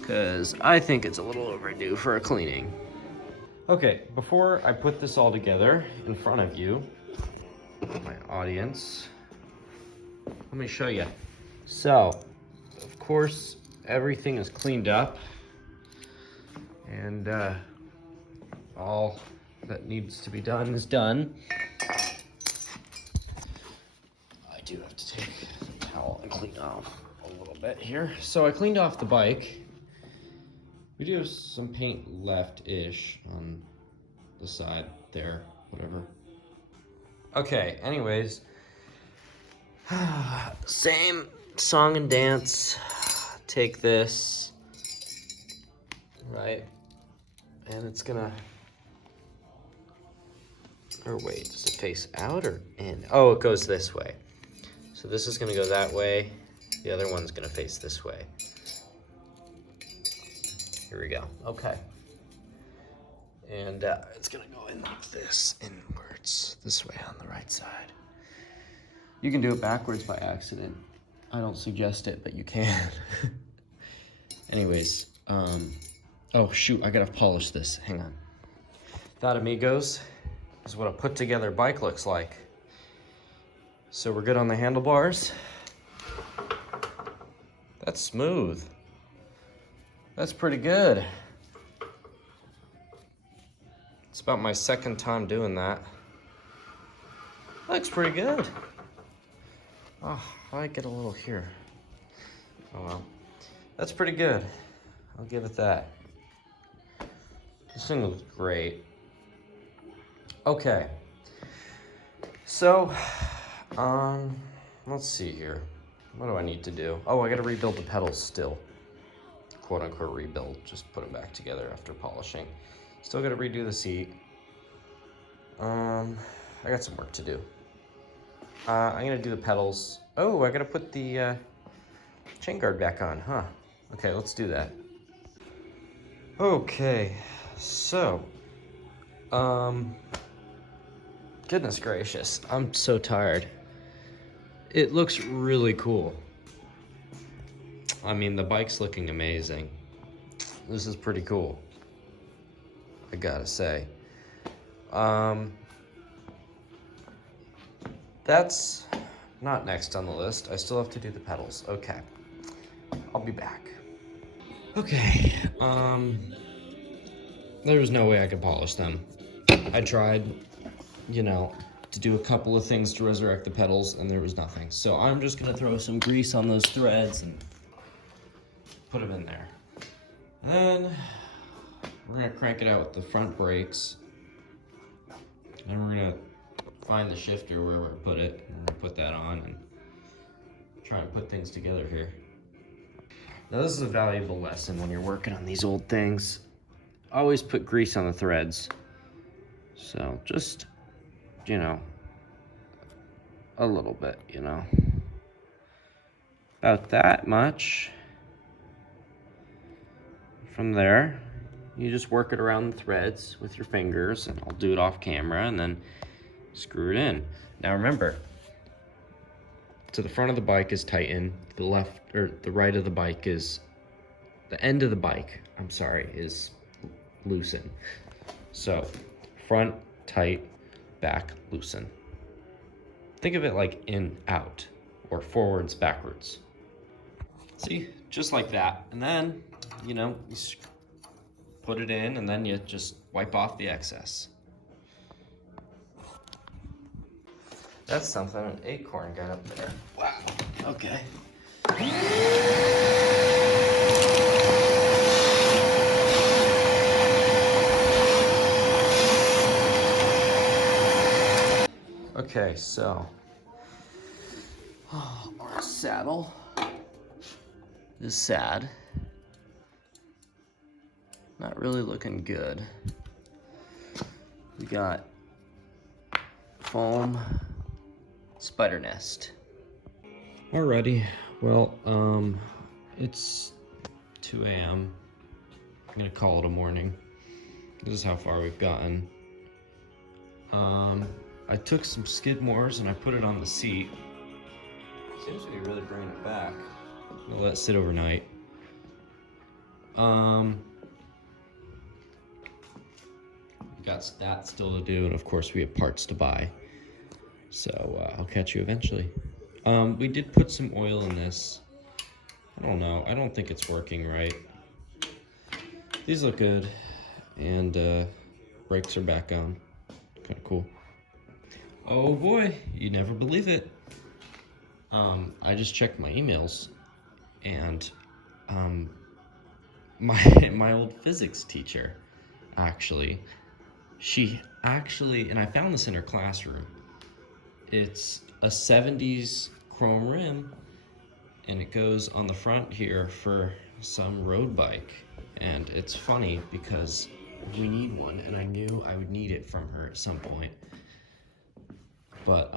Cause I think it's a little overdue for a cleaning. Okay, before I put this all together in front of you, my audience, let me show you. So, of course, everything is cleaned up, and all that needs to be done is done. I do have to take the towel and clean off a little bit here. So I cleaned off the bike. We do have some paint left-ish on the side there, whatever. Okay, anyways, same song and dance. Take this, right, and it's gonna, or wait, does it face out or in? Oh, it goes this way. So this is gonna go that way. The other one's gonna face this way. Here we go, okay. And it's gonna go in like this, inwards, this way on the right side. You can do it backwards by accident. I don't suggest it, but you can. Anyways, oh shoot, I gotta polish this, hang on. That, amigos, is what a put together bike looks like. So we're good on the handlebars. That's smooth. That's pretty good. It's about my second time doing that. Looks pretty good. Oh, I might get a little here. Oh well. That's pretty good. I'll give it that. This thing looks great. Okay. So, let's see here. What do I need to do? Oh, I gotta rebuild the pedals still. Quote unquote rebuild, just put them back together after polishing. Still gotta redo the seat. I got some work to do. I'm gonna do the pedals. Oh, I gotta put the chain guard back on, huh? Okay, let's do that. Okay, so, Goodness gracious, I'm so tired. It looks really cool. I mean, the bike's looking amazing. This is pretty cool, I gotta say. That's not next on the list. I still have to do the pedals. Okay, I'll be back. Okay, there was no way I could polish them. I tried, you know, to do a couple of things to resurrect the pedals, and there was nothing. So I'm just gonna throw some grease on those threads and put them in there. And then we're gonna crank it out with the front brakes. And we're gonna find the shifter where we put it, and we'll put that on and try and put things together here. Now this is a valuable lesson when you're working on these old things. Always put grease on the threads. So just, you know, a little bit, you know. About that much. From there, you just work it around the threads with your fingers, and I'll do it off camera, and then screw it in. Now remember, to the front of the bike is tighten, the left or the right of the bike is, the end of the bike, I'm sorry, is loosen. So front tight, back loosen. Think of it like in, out, or forwards, backwards. See, just like that. And then, you know, you put it in, and then you just wipe off the excess. That's something an acorn got up there. Wow, okay. Okay, so our saddle is sad. Not really looking good. We got foam spider nest. Alrighty, well, it's 2 a.m. I'm gonna call it a morning. This is how far we've gotten. I took some Skidmores and I put it on the seat. Seems to be really bringing it back. I'm gonna let it sit overnight. We got that still to do, and of course we have parts to buy. So I'll catch you eventually. We did put some oil in this. I don't know, I don't think it's working right. These look good, and brakes are back on. Kind of cool. Oh boy, you never believe it. I just checked my emails, and my old physics teacher, actually, and I found this in her classroom. It's a 70s chrome rim, and it goes on the front here for some road bike. And it's funny because we need one, and I knew I would need it from her at some point. But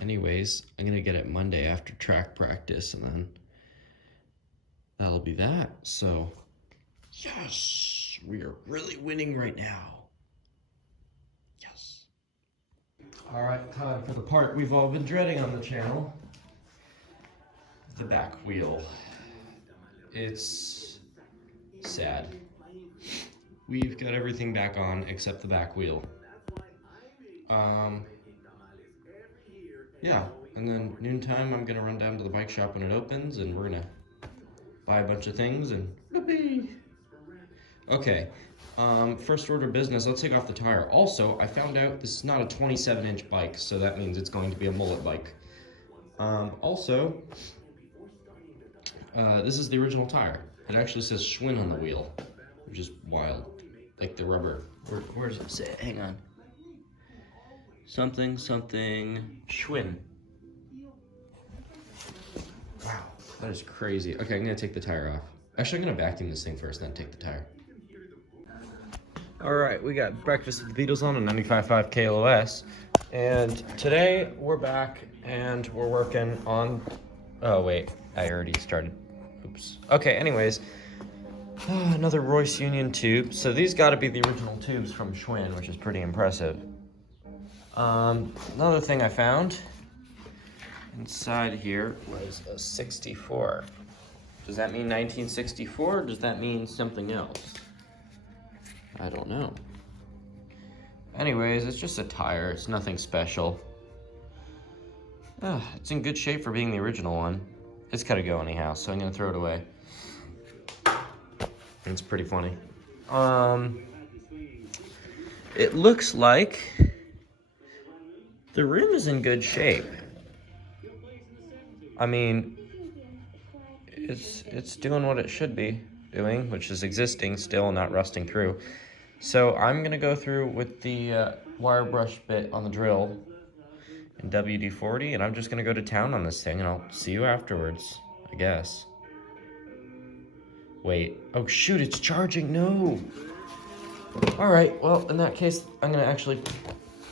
anyways, I'm gonna get it Monday after track practice, and then that'll be that. So yes, we are really winning right now. Yes. All right, time for the part we've all been dreading on the channel. The back wheel. It's sad. We've got everything back on except the back wheel. Yeah, and then noontime I'm gonna run down to the bike shop when it opens, and we're gonna buy a bunch of things and whoopee. Okay, first order of business, let's take off the tire. Also, I found out this is not a 27-inch bike, so that means it's going to be a mullet bike. This is the original tire. It actually says Schwinn on the wheel, which is wild. Like the rubber. Where does it say? Hang on. Something Schwinn. Wow, that is crazy. Okay, I'm gonna take the tire off. Actually, I'm gonna vacuum this thing first, then take the tire. All right, we got Breakfast with the Beatles on 95.5 KLOS, and today we're back and we're working on. Oh wait, I already started. Oops. Okay, anyways, another Royce Union tube. So these got to be the original tubes from Schwinn, which is pretty impressive. Another thing I found inside here was a 64. Does that mean 1964 or does that mean something else? I don't know. Anyways, it's just a tire. It's nothing special. It's in good shape for being the original one. It's gotta go anyhow, so I'm gonna throw it away. It's pretty funny. It looks like the rim is in good shape. I mean, it's doing what it should be doing, which is existing still and not rusting through. So I'm gonna go through with the wire brush bit on the drill in WD-40, and I'm just gonna go to town on this thing, and I'll see you afterwards, I guess. Wait, oh shoot, it's charging, no. All right, well, in that case, I'm gonna actually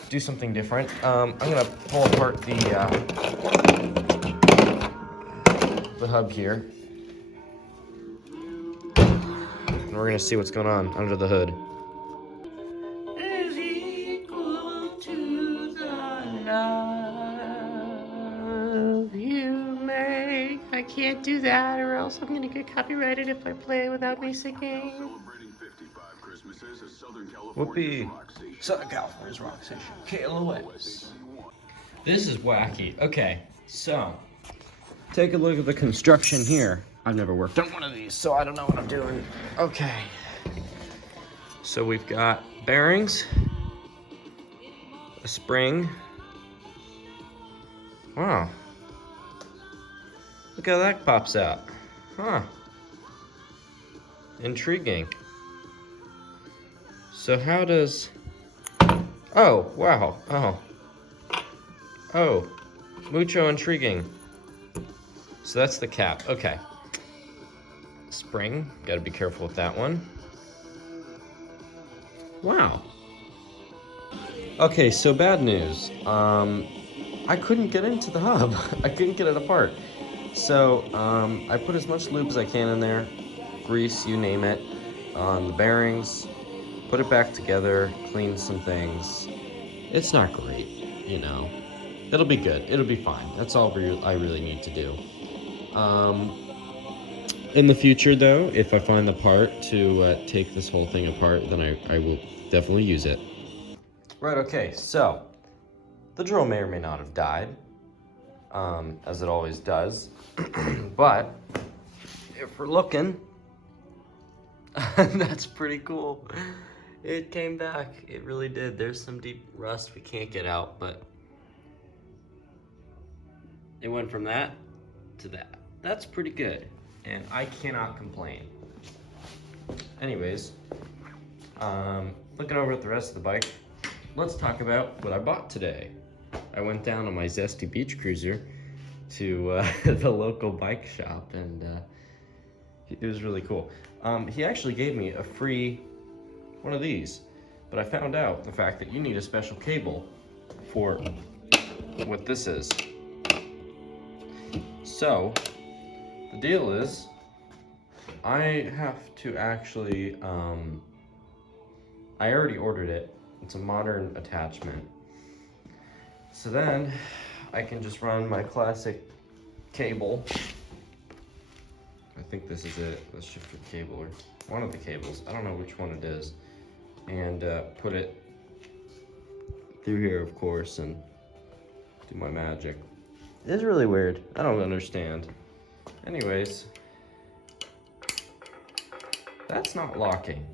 do something different. I'm gonna pull apart the hub here. And we're gonna see what's going on under the hood. Is equal to the love you make. I can't do that or else I'm gonna get copyrighted if I play without me singing. Whoopee. Southern California's rock station. KLOS. This is wacky. Okay, so take a look at the construction here. I've never worked on one of these, so I don't know what I'm doing. Okay. So we've got bearings, a spring. Wow. Look how that pops out. Huh. Intriguing. So how does... Oh, wow. Oh, mucho intriguing. So that's the cap. Okay. Spring. Got to be careful with that one. Wow. Okay, so bad news. I couldn't get into the hub. I couldn't get it apart. So I put as much lube as I can in there, grease, you name it, on the bearings, put it back together, clean some things. It's not great, you know. It'll be good. It'll be fine. That's all I really need to do. In the future, though, if I find the part to take this whole thing apart, then I will definitely use it. Right, okay, so the drill may or may not have died, as it always does, but if we're looking, that's pretty cool. It came back, it really did. There's some deep rust we can't get out, but it went from that to that. That's pretty good, and I cannot complain. Anyways, looking over at the rest of the bike, let's talk about what I bought today. I went down on my Zesty Beach Cruiser to the local bike shop, and it was really cool. He actually gave me a free one of these, but I found out the fact that you need a special cable for what this is. So, the deal is, I have to actually, I already ordered it. It's a modern attachment. So then, I can just run my classic cable. I think this is it, the shifter cable, or one of the cables. I don't know which one it is. And put it through here, of course, and do my magic. It's really weird. I don't understand. Anyways, that's not locking.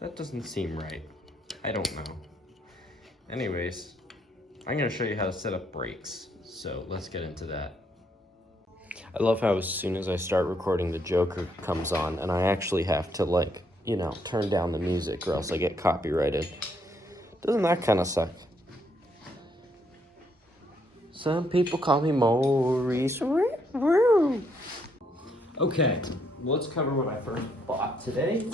That doesn't seem right. I don't know. Anyways, I'm gonna show you how to set up brakes. So let's get into that. I love how as soon as I start recording, the Joker comes on, and I actually have to, like, you know, turn down the music or else I get copyrighted. Doesn't that kind of suck? Some people call me Maurice. Okay, let's cover what I first bought today.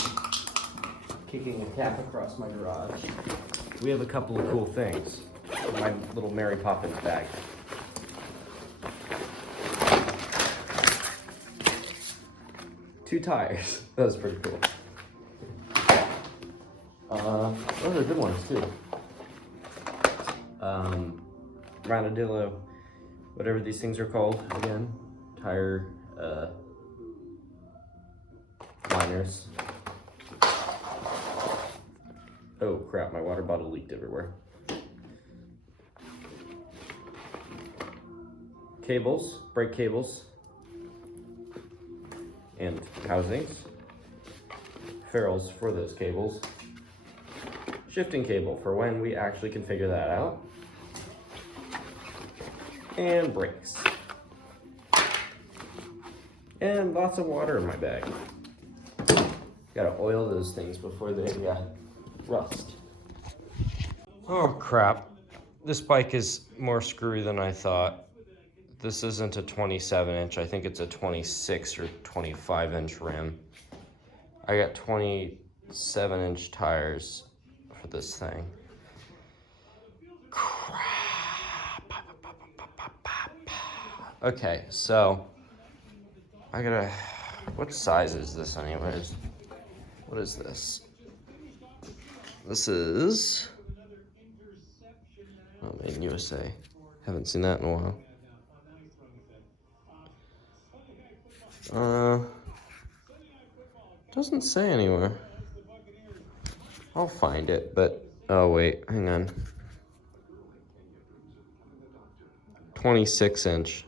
Kicking a cap across my garage. We have a couple of cool things. My little Mary Poppins bag. 2 tires. That was pretty cool. Those are good ones too. Ranadillo, whatever these things are called again, tire liners. Oh crap, my water bottle leaked everywhere. Cables, brake cables, and housings. Ferrules for those cables. Shifting cable for when we actually can figure that out. And brakes. And lots of water in my bag. Gotta oil those things before they rust. Oh crap. This bike is more screwy than I thought. This isn't a 27 inch, I think it's a 26 or 25 inch rim. I got 27 inch tires for this thing. Crap. Okay, so I gotta, what size is this anyways? What is this? This is, oh, made in USA. Haven't seen that in a while. Doesn't say anywhere. I'll find it, but, oh wait, hang on. 26 inch.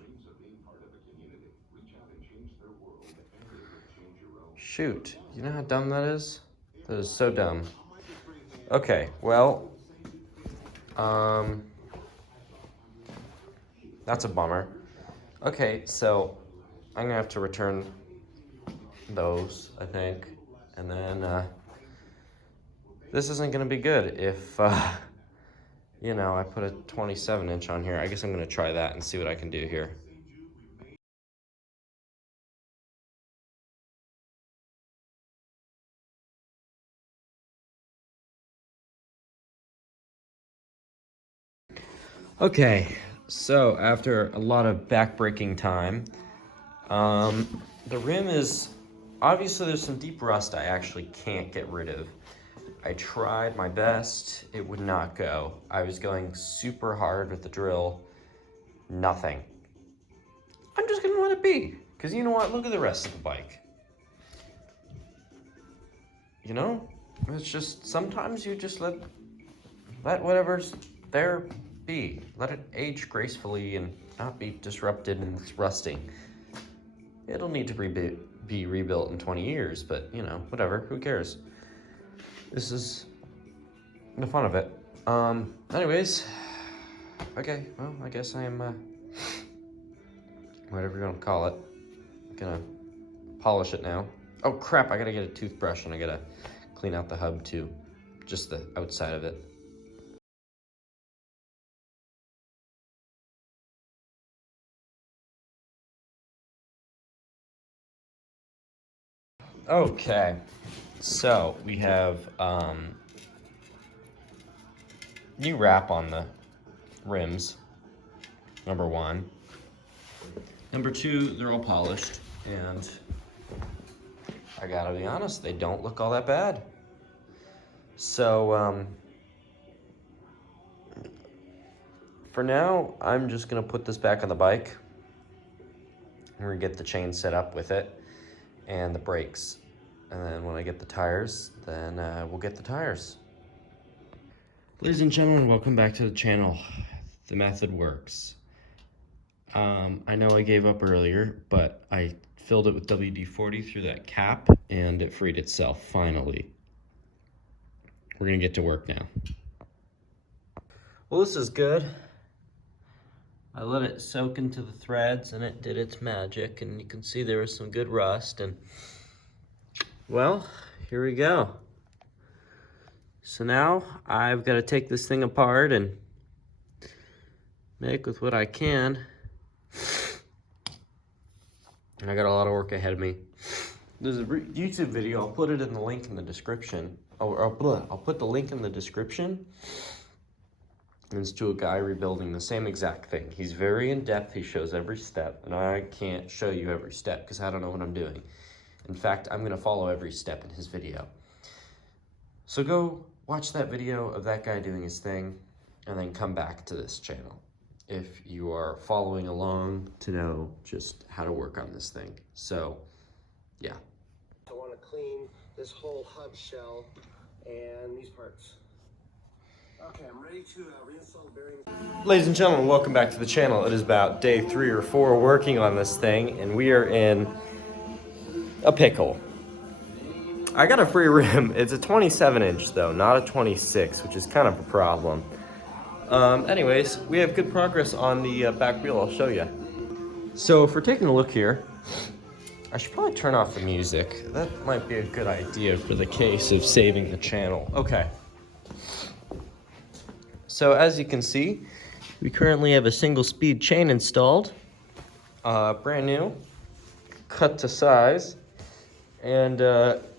Shoot, you know how dumb that is? That is so dumb. Okay, well, that's a bummer. Okay, so I'm gonna have to return those, I think, and then this isn't gonna be good if you know, I put a 27 inch on here. I guess I'm gonna try that and see what I can do here. Okay, so after a lot of backbreaking time, the rim is, obviously there's some deep rust I actually can't get rid of. I tried my best, it would not go. I was going super hard with the drill, nothing. I'm just gonna let it be, because you know what, look at the rest of the bike. You know, it's just, sometimes you just let whatever's there be. Let it age gracefully and not be disrupted and it's rusting. It'll need to be rebuilt in 20 years, but you know, whatever, who cares? This is the fun of it. Anyways, okay, well, I guess I am, whatever you're gonna call it, I'm gonna polish it now. Oh crap, I gotta get a toothbrush and I gotta clean out the hub too, just the outside of it. Okay, so we have new wrap on the rims, number one. Number two, they're all polished, and I gotta be honest, they don't look all that bad. So, for now, I'm just gonna put this back on the bike. We're gonna get the chain set up with it and the brakes. And then when I get the tires, then we'll get the tires. Ladies and gentlemen, welcome back to the channel. The method works. I know I gave up earlier, but I filled it with WD-40 through that cap and it freed itself, finally. We're gonna get to work now. Well, this is good. I let it soak into the threads and it did its magic, and you can see there was some good rust, and well, here we go. So now I've got to take this thing apart and make with what I can. And I got a lot of work ahead of me. There's a YouTube video, I'll put it in the link in the description. I'll put the link in the description. And it's to a guy rebuilding the same exact thing. He's very in-depth, he shows every step, and I can't show you every step because I don't know what I'm doing. In fact, I'm gonna follow every step in his video. So go watch that video of that guy doing his thing, and then come back to this channel if you are following along to know just how to work on this thing. So, yeah. I want to clean this whole hub shell and these parts. Okay, I'm ready to reinstall the bearings. Ladies and gentlemen, welcome back to the channel. It is about day 3 or 4 working on this thing, and we are in a pickle. I got a free rim. It's a 27 inch though, not a 26, which is kind of a problem. Anyways, we have good progress on the back wheel. I'll show you. So if we're taking a look here, I should probably turn off the music. That might be a good idea for the case of saving the channel. Okay. So as you can see, we currently have a single speed chain installed, brand new, cut to size, and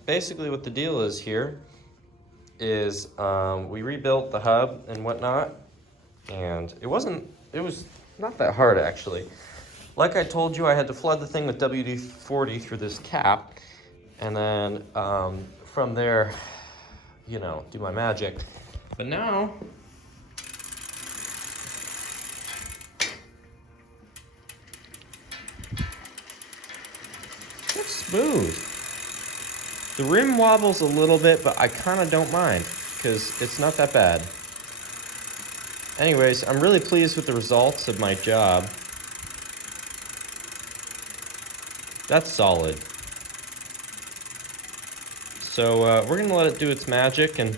basically what the deal is here is we rebuilt the hub and whatnot, and it was not that hard actually. Like I told you, I had to flood the thing with WD-40 through this cap, and then from there, you know, do my magic. But now, it's smooth. The rim wobbles a little bit, but I kind of don't mind because it's not that bad. Anyways, I'm really pleased with the results of my job. That's solid. So we're gonna let it do its magic and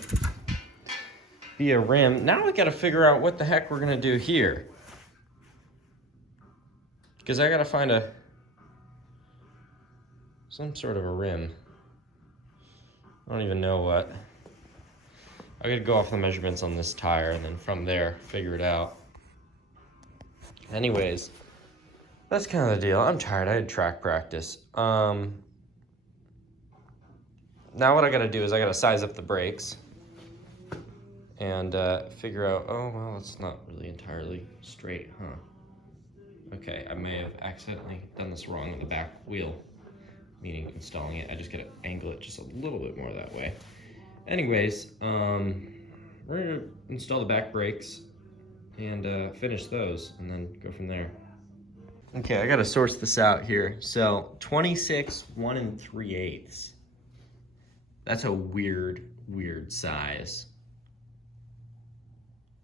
be a rim. Now we gotta figure out what the heck we're gonna do here. Because I gotta find some sort of a rim. I don't even know what. I gotta go off the measurements on this tire and then from there figure it out. Anyways, that's kind of the deal. I'm tired. I had track practice. Now what I gotta do is I gotta size up the brakes and figure out, oh, well, it's not really entirely straight, huh? Okay, I may have accidentally done this wrong on the back wheel, meaning installing it. I just gotta angle it just a little bit more that way. Anyways, we're gonna install the back brakes and finish those and then go from there. Okay, I gotta source this out here. So 26 1 3/8. That's a weird size.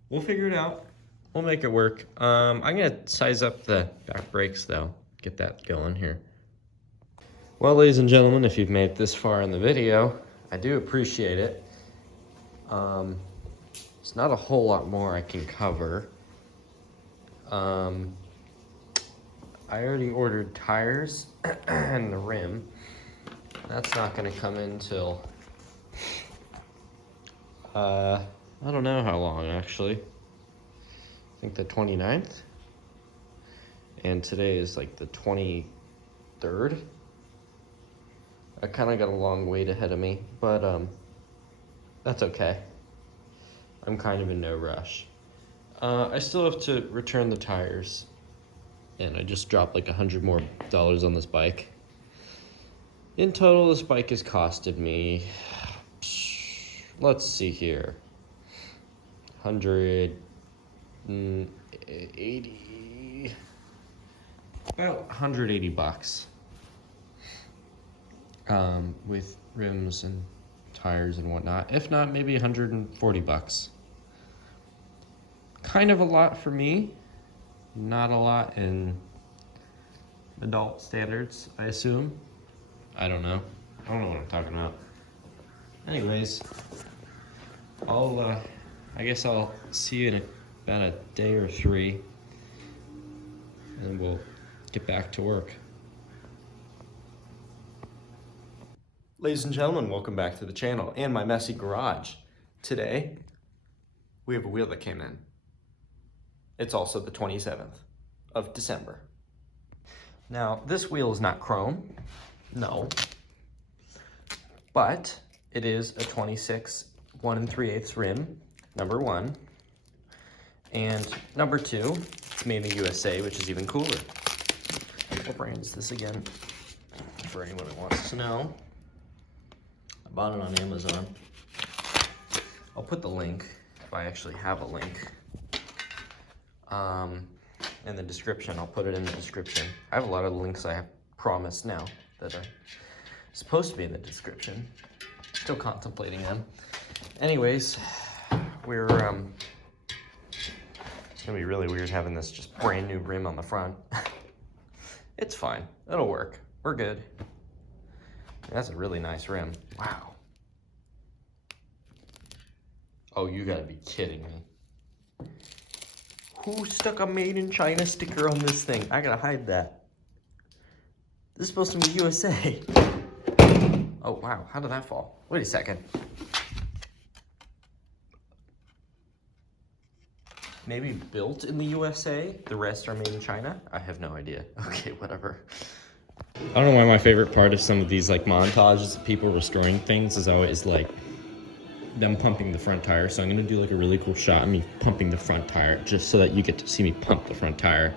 We'll figure it out. We'll make it work. I'm gonna size up the back brakes though. Get that going here. Well, ladies and gentlemen, if you've made it this far in the video, I do appreciate it. It's not a whole lot more I can cover. I already ordered tires and the rim. That's not gonna come in till, I don't know how long actually. I think the 29th. And today is like the 23rd. I kind of got a long wait ahead of me, but that's okay. I'm kind of in no rush. I still have to return the tires, and I just dropped like $100 more on this bike. In total, this bike has costed me, let's see here, 180, about 180 bucks. With rims and tires and whatnot. If not, maybe 140 bucks. Kind of a lot for me. Not a lot in adult standards, I assume. I don't know. I don't know what I'm talking about. Anyways, I guess I'll see you in about a day or 3, and we'll get back to work. Ladies and gentlemen, welcome back to the channel and my messy garage. Today, we have a wheel that came in. It's also the 27th of December. Now, this wheel is not chrome, no, but it is a 26 1 3/8 rim, number 1, and number 2, it's made in the USA, which is even cooler. What brand is this again? For anyone who wants to know. I bought it on Amazon. I'll put the link, if I actually have a link, in the description. I'll put it in the description. I have a lot of links I have promised now that are supposed to be in the description. Still contemplating them. Anyways, we're, it's gonna be really weird having this just brand new rim on the front. It's fine, it'll work. We're good. That's a really nice rim. Wow. Oh, you gotta be kidding me. Who stuck a made in China sticker on this thing? I gotta hide that. This is supposed to be USA. Oh, wow, how did that fall? Wait a second. Maybe built in the USA, the rest are made in China? I have no idea. Okay, whatever. I don't know why my favorite part of some of these like montages of people restoring things is always like them pumping the front tire. So I'm gonna do like a really cool shot of me pumping the front tire just so that you get to see me pump the front tire.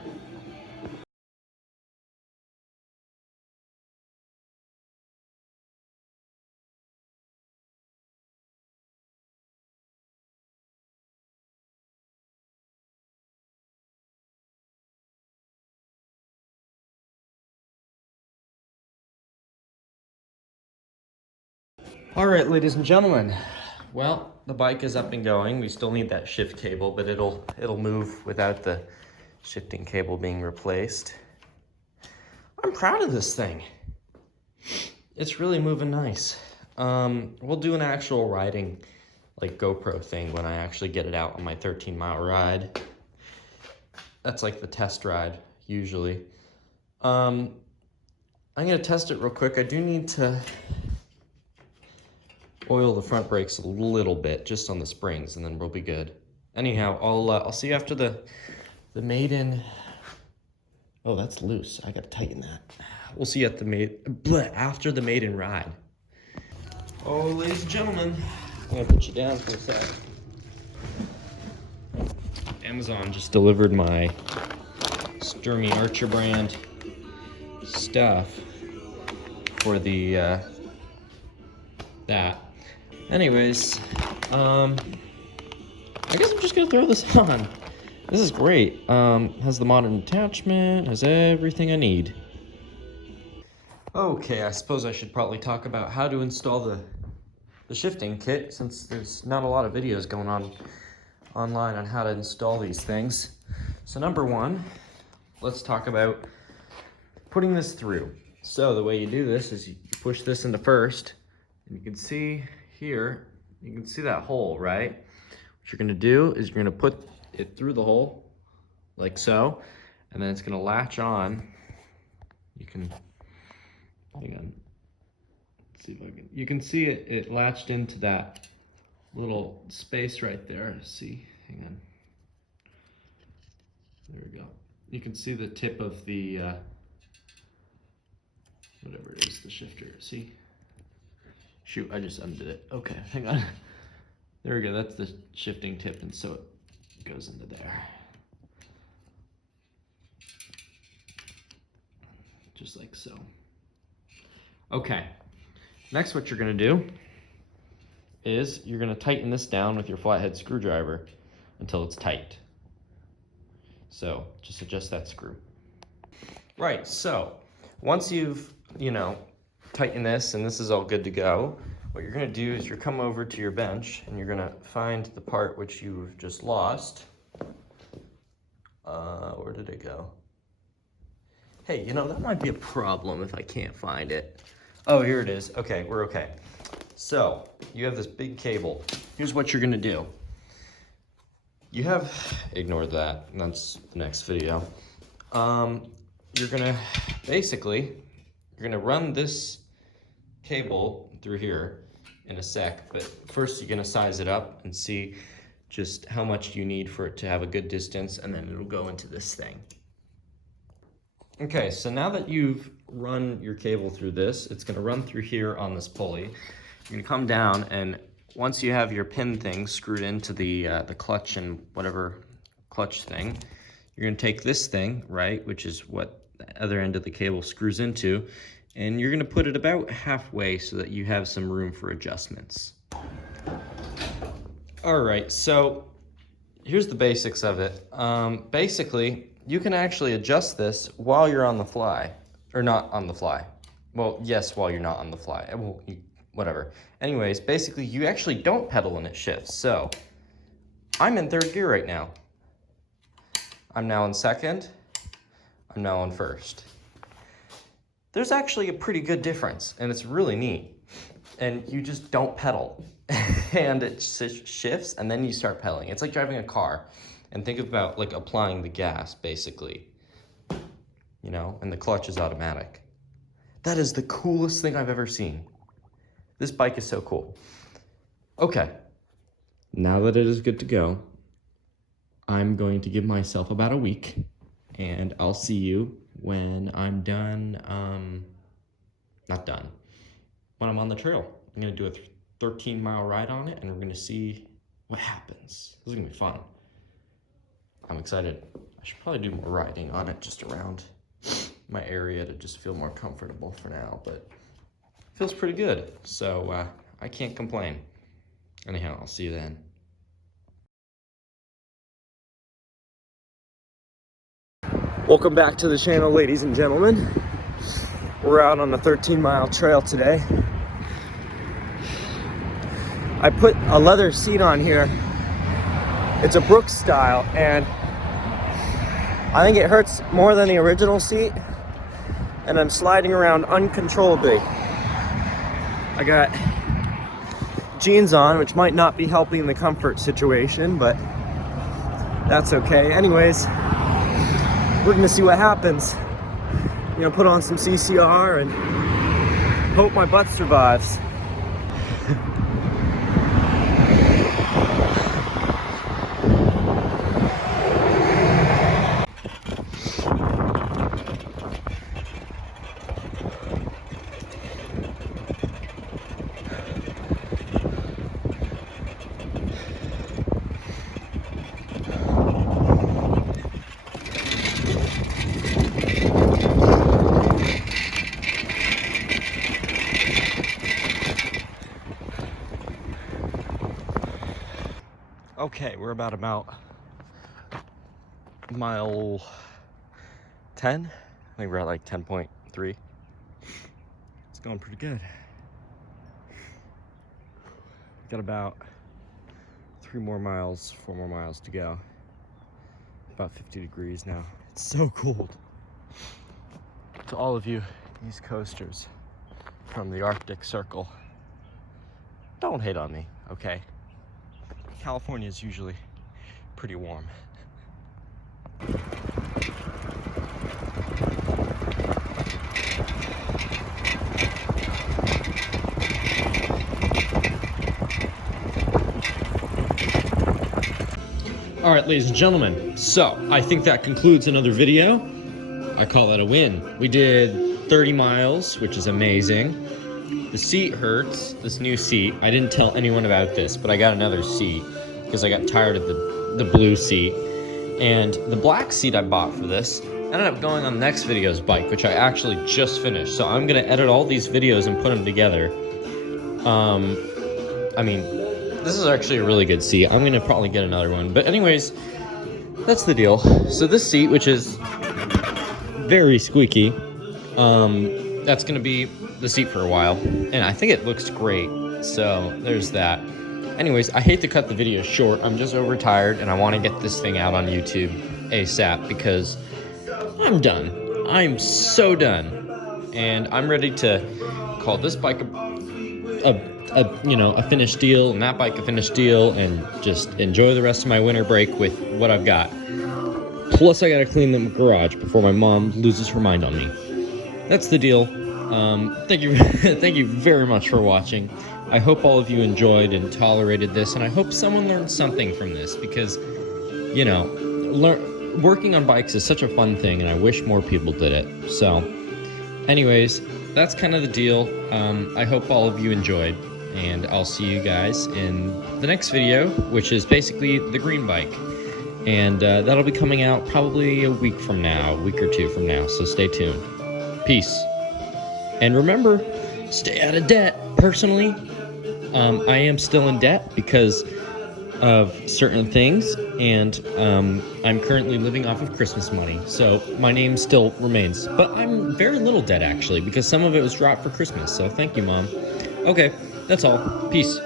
All right, ladies and gentlemen. Well, the bike is up and going. We still need that shift cable, but it'll move without the shifting cable being replaced. I'm proud of this thing. It's really moving nice. We'll do an actual riding, like GoPro thing when I actually get it out on my 13-mile ride. That's like the test ride, usually. I'm gonna test it real quick. I do need to oil the front brakes a little bit, just on the springs, and then we'll be good. Anyhow, I'll see you after the maiden. Oh, that's loose. I gotta tighten that. We'll see you at the after the maiden ride. Oh, ladies and gentlemen, I'm gonna put you down for a sec. Amazon just delivered my Sturmy Archer brand stuff for the that. Anyways, I guess I'm just gonna throw this on. This is great. Has the modern attachment, has everything I need. Okay, I suppose I should probably talk about how to install the shifting kit, since there's not a lot of videos going on online on how to install these things. So number one, let's talk about putting this through. So the way you do this is you push this into first, and you can see here, you can see that hole, right? What you're gonna do is you're gonna put it through the hole, like so, and then it's gonna latch on. You can, hang on, let's see if I can, you can see it latched into that little space right there. See, hang on. There we go. You can see the tip of the, whatever it is, the shifter, see? Shoot, I just undid it. Okay, hang on. There we go, that's the shifting tip, and so it goes into there. Just like so. Okay, next what you're gonna do is you're gonna tighten this down with your flathead screwdriver until it's tight. So just adjust that screw. Right, so once you've, tighten this and this is all good to go, what you're gonna do is you're come over to your bench and you're gonna find the part which you've just lost. Where did it go? Hey, that might be a problem if I can't find it. Oh, here it is. Okay, we're okay. So you have this big cable. Here's what you're gonna do. You have, ignore that, that's the next video. You're gonna run this cable through here in a sec, but first you're gonna size it up and see just how much you need for it to have a good distance, and then it'll go into this thing. Okay, so now that you've run your cable through this, it's gonna run through here on this pulley. You're gonna come down, and once you have your pin thing screwed into the clutch and whatever clutch thing, you're gonna take this thing, right, which is what the other end of the cable screws into, and you're gonna put it about halfway so that you have some room for adjustments. All right, so here's the basics of it. Basically, you can actually adjust this while you're on the fly, or not on the fly. Well, yes, while you're not on the fly. Well, whatever. Anyways, basically, you actually don't pedal and it shifts. So, I'm in third gear right now. I'm now in second. I'm now in first. There's actually a pretty good difference, and it's really neat. And you just don't pedal, and it shifts, and then you start pedaling. It's like driving a car, and think about like applying the gas, basically. You know, and the clutch is automatic. That is the coolest thing I've ever seen. This bike is so cool. Okay, now that it is good to go, I'm going to give myself about a week, and I'll see you when I'm done, not done, when I'm on the trail. I'm gonna do a 13-mile ride on it, and we're gonna see what happens. This is gonna be fun. I'm excited. I should probably do more riding on it just around my area to just feel more comfortable for now, but it feels pretty good, so I can't complain. Anyhow, I'll see you then. Welcome back to the channel, ladies and gentlemen. We're out on a 13-mile trail today. I put a leather seat on here. It's a Brooks style, and I think it hurts more than the original seat, and I'm sliding around uncontrollably. I got jeans on, which might not be helping the comfort situation, but that's okay. Anyways, we're gonna see what happens. You know, put on some CCR and hope my butt survives. Okay, we're about mile 10. I think we're at like 10.3. It's going pretty good. Got about 4 more miles to go. About 50 degrees now. It's so cold. To all of you East Coasters from the Arctic Circle, don't hate on me, okay? California is usually pretty warm. All right, ladies and gentlemen, so I think that concludes another video. I call that a win. We did 30 miles, which is amazing. The seat hurts, this new seat. I didn't tell anyone about this, but I got another seat because I got tired of the blue seat. And the black seat I bought for this ended up going on the next video's bike, which I actually just finished. So I'm gonna edit all these videos and put them together. I mean, this is actually a really good seat. I'm gonna probably get another one. But anyways, that's the deal. So this seat, which is very squeaky, that's gonna be the seat for a while, and I think it looks great, so there's that. Anyways, I hate to cut the video short. I'm just overtired, and I want to get this thing out on YouTube ASAP because I'm done. I'm so done, and I'm ready to call this bike a finished deal, and that bike a finished deal, and just enjoy the rest of my winter break with what I've got. Plus, I gotta clean the garage before my mom loses her mind on me. That's the deal. Thank you very much for watching. I hope all of you enjoyed and tolerated this, and I hope someone learned something from this because, you know, working on bikes is such a fun thing, and I wish more people did it. So, anyways, that's kind of the deal. I hope all of you enjoyed, and I'll see you guys in the next video, which is basically the green bike. And that'll be coming out probably a week or 2 from now, so stay tuned. Peace. And remember, stay out of debt. Personally, I am still in debt because of certain things, and I'm currently living off of Christmas money, so my name still remains. But I'm very little debt, actually, because some of it was dropped for Christmas, so thank you, Mom. Okay, that's all. Peace.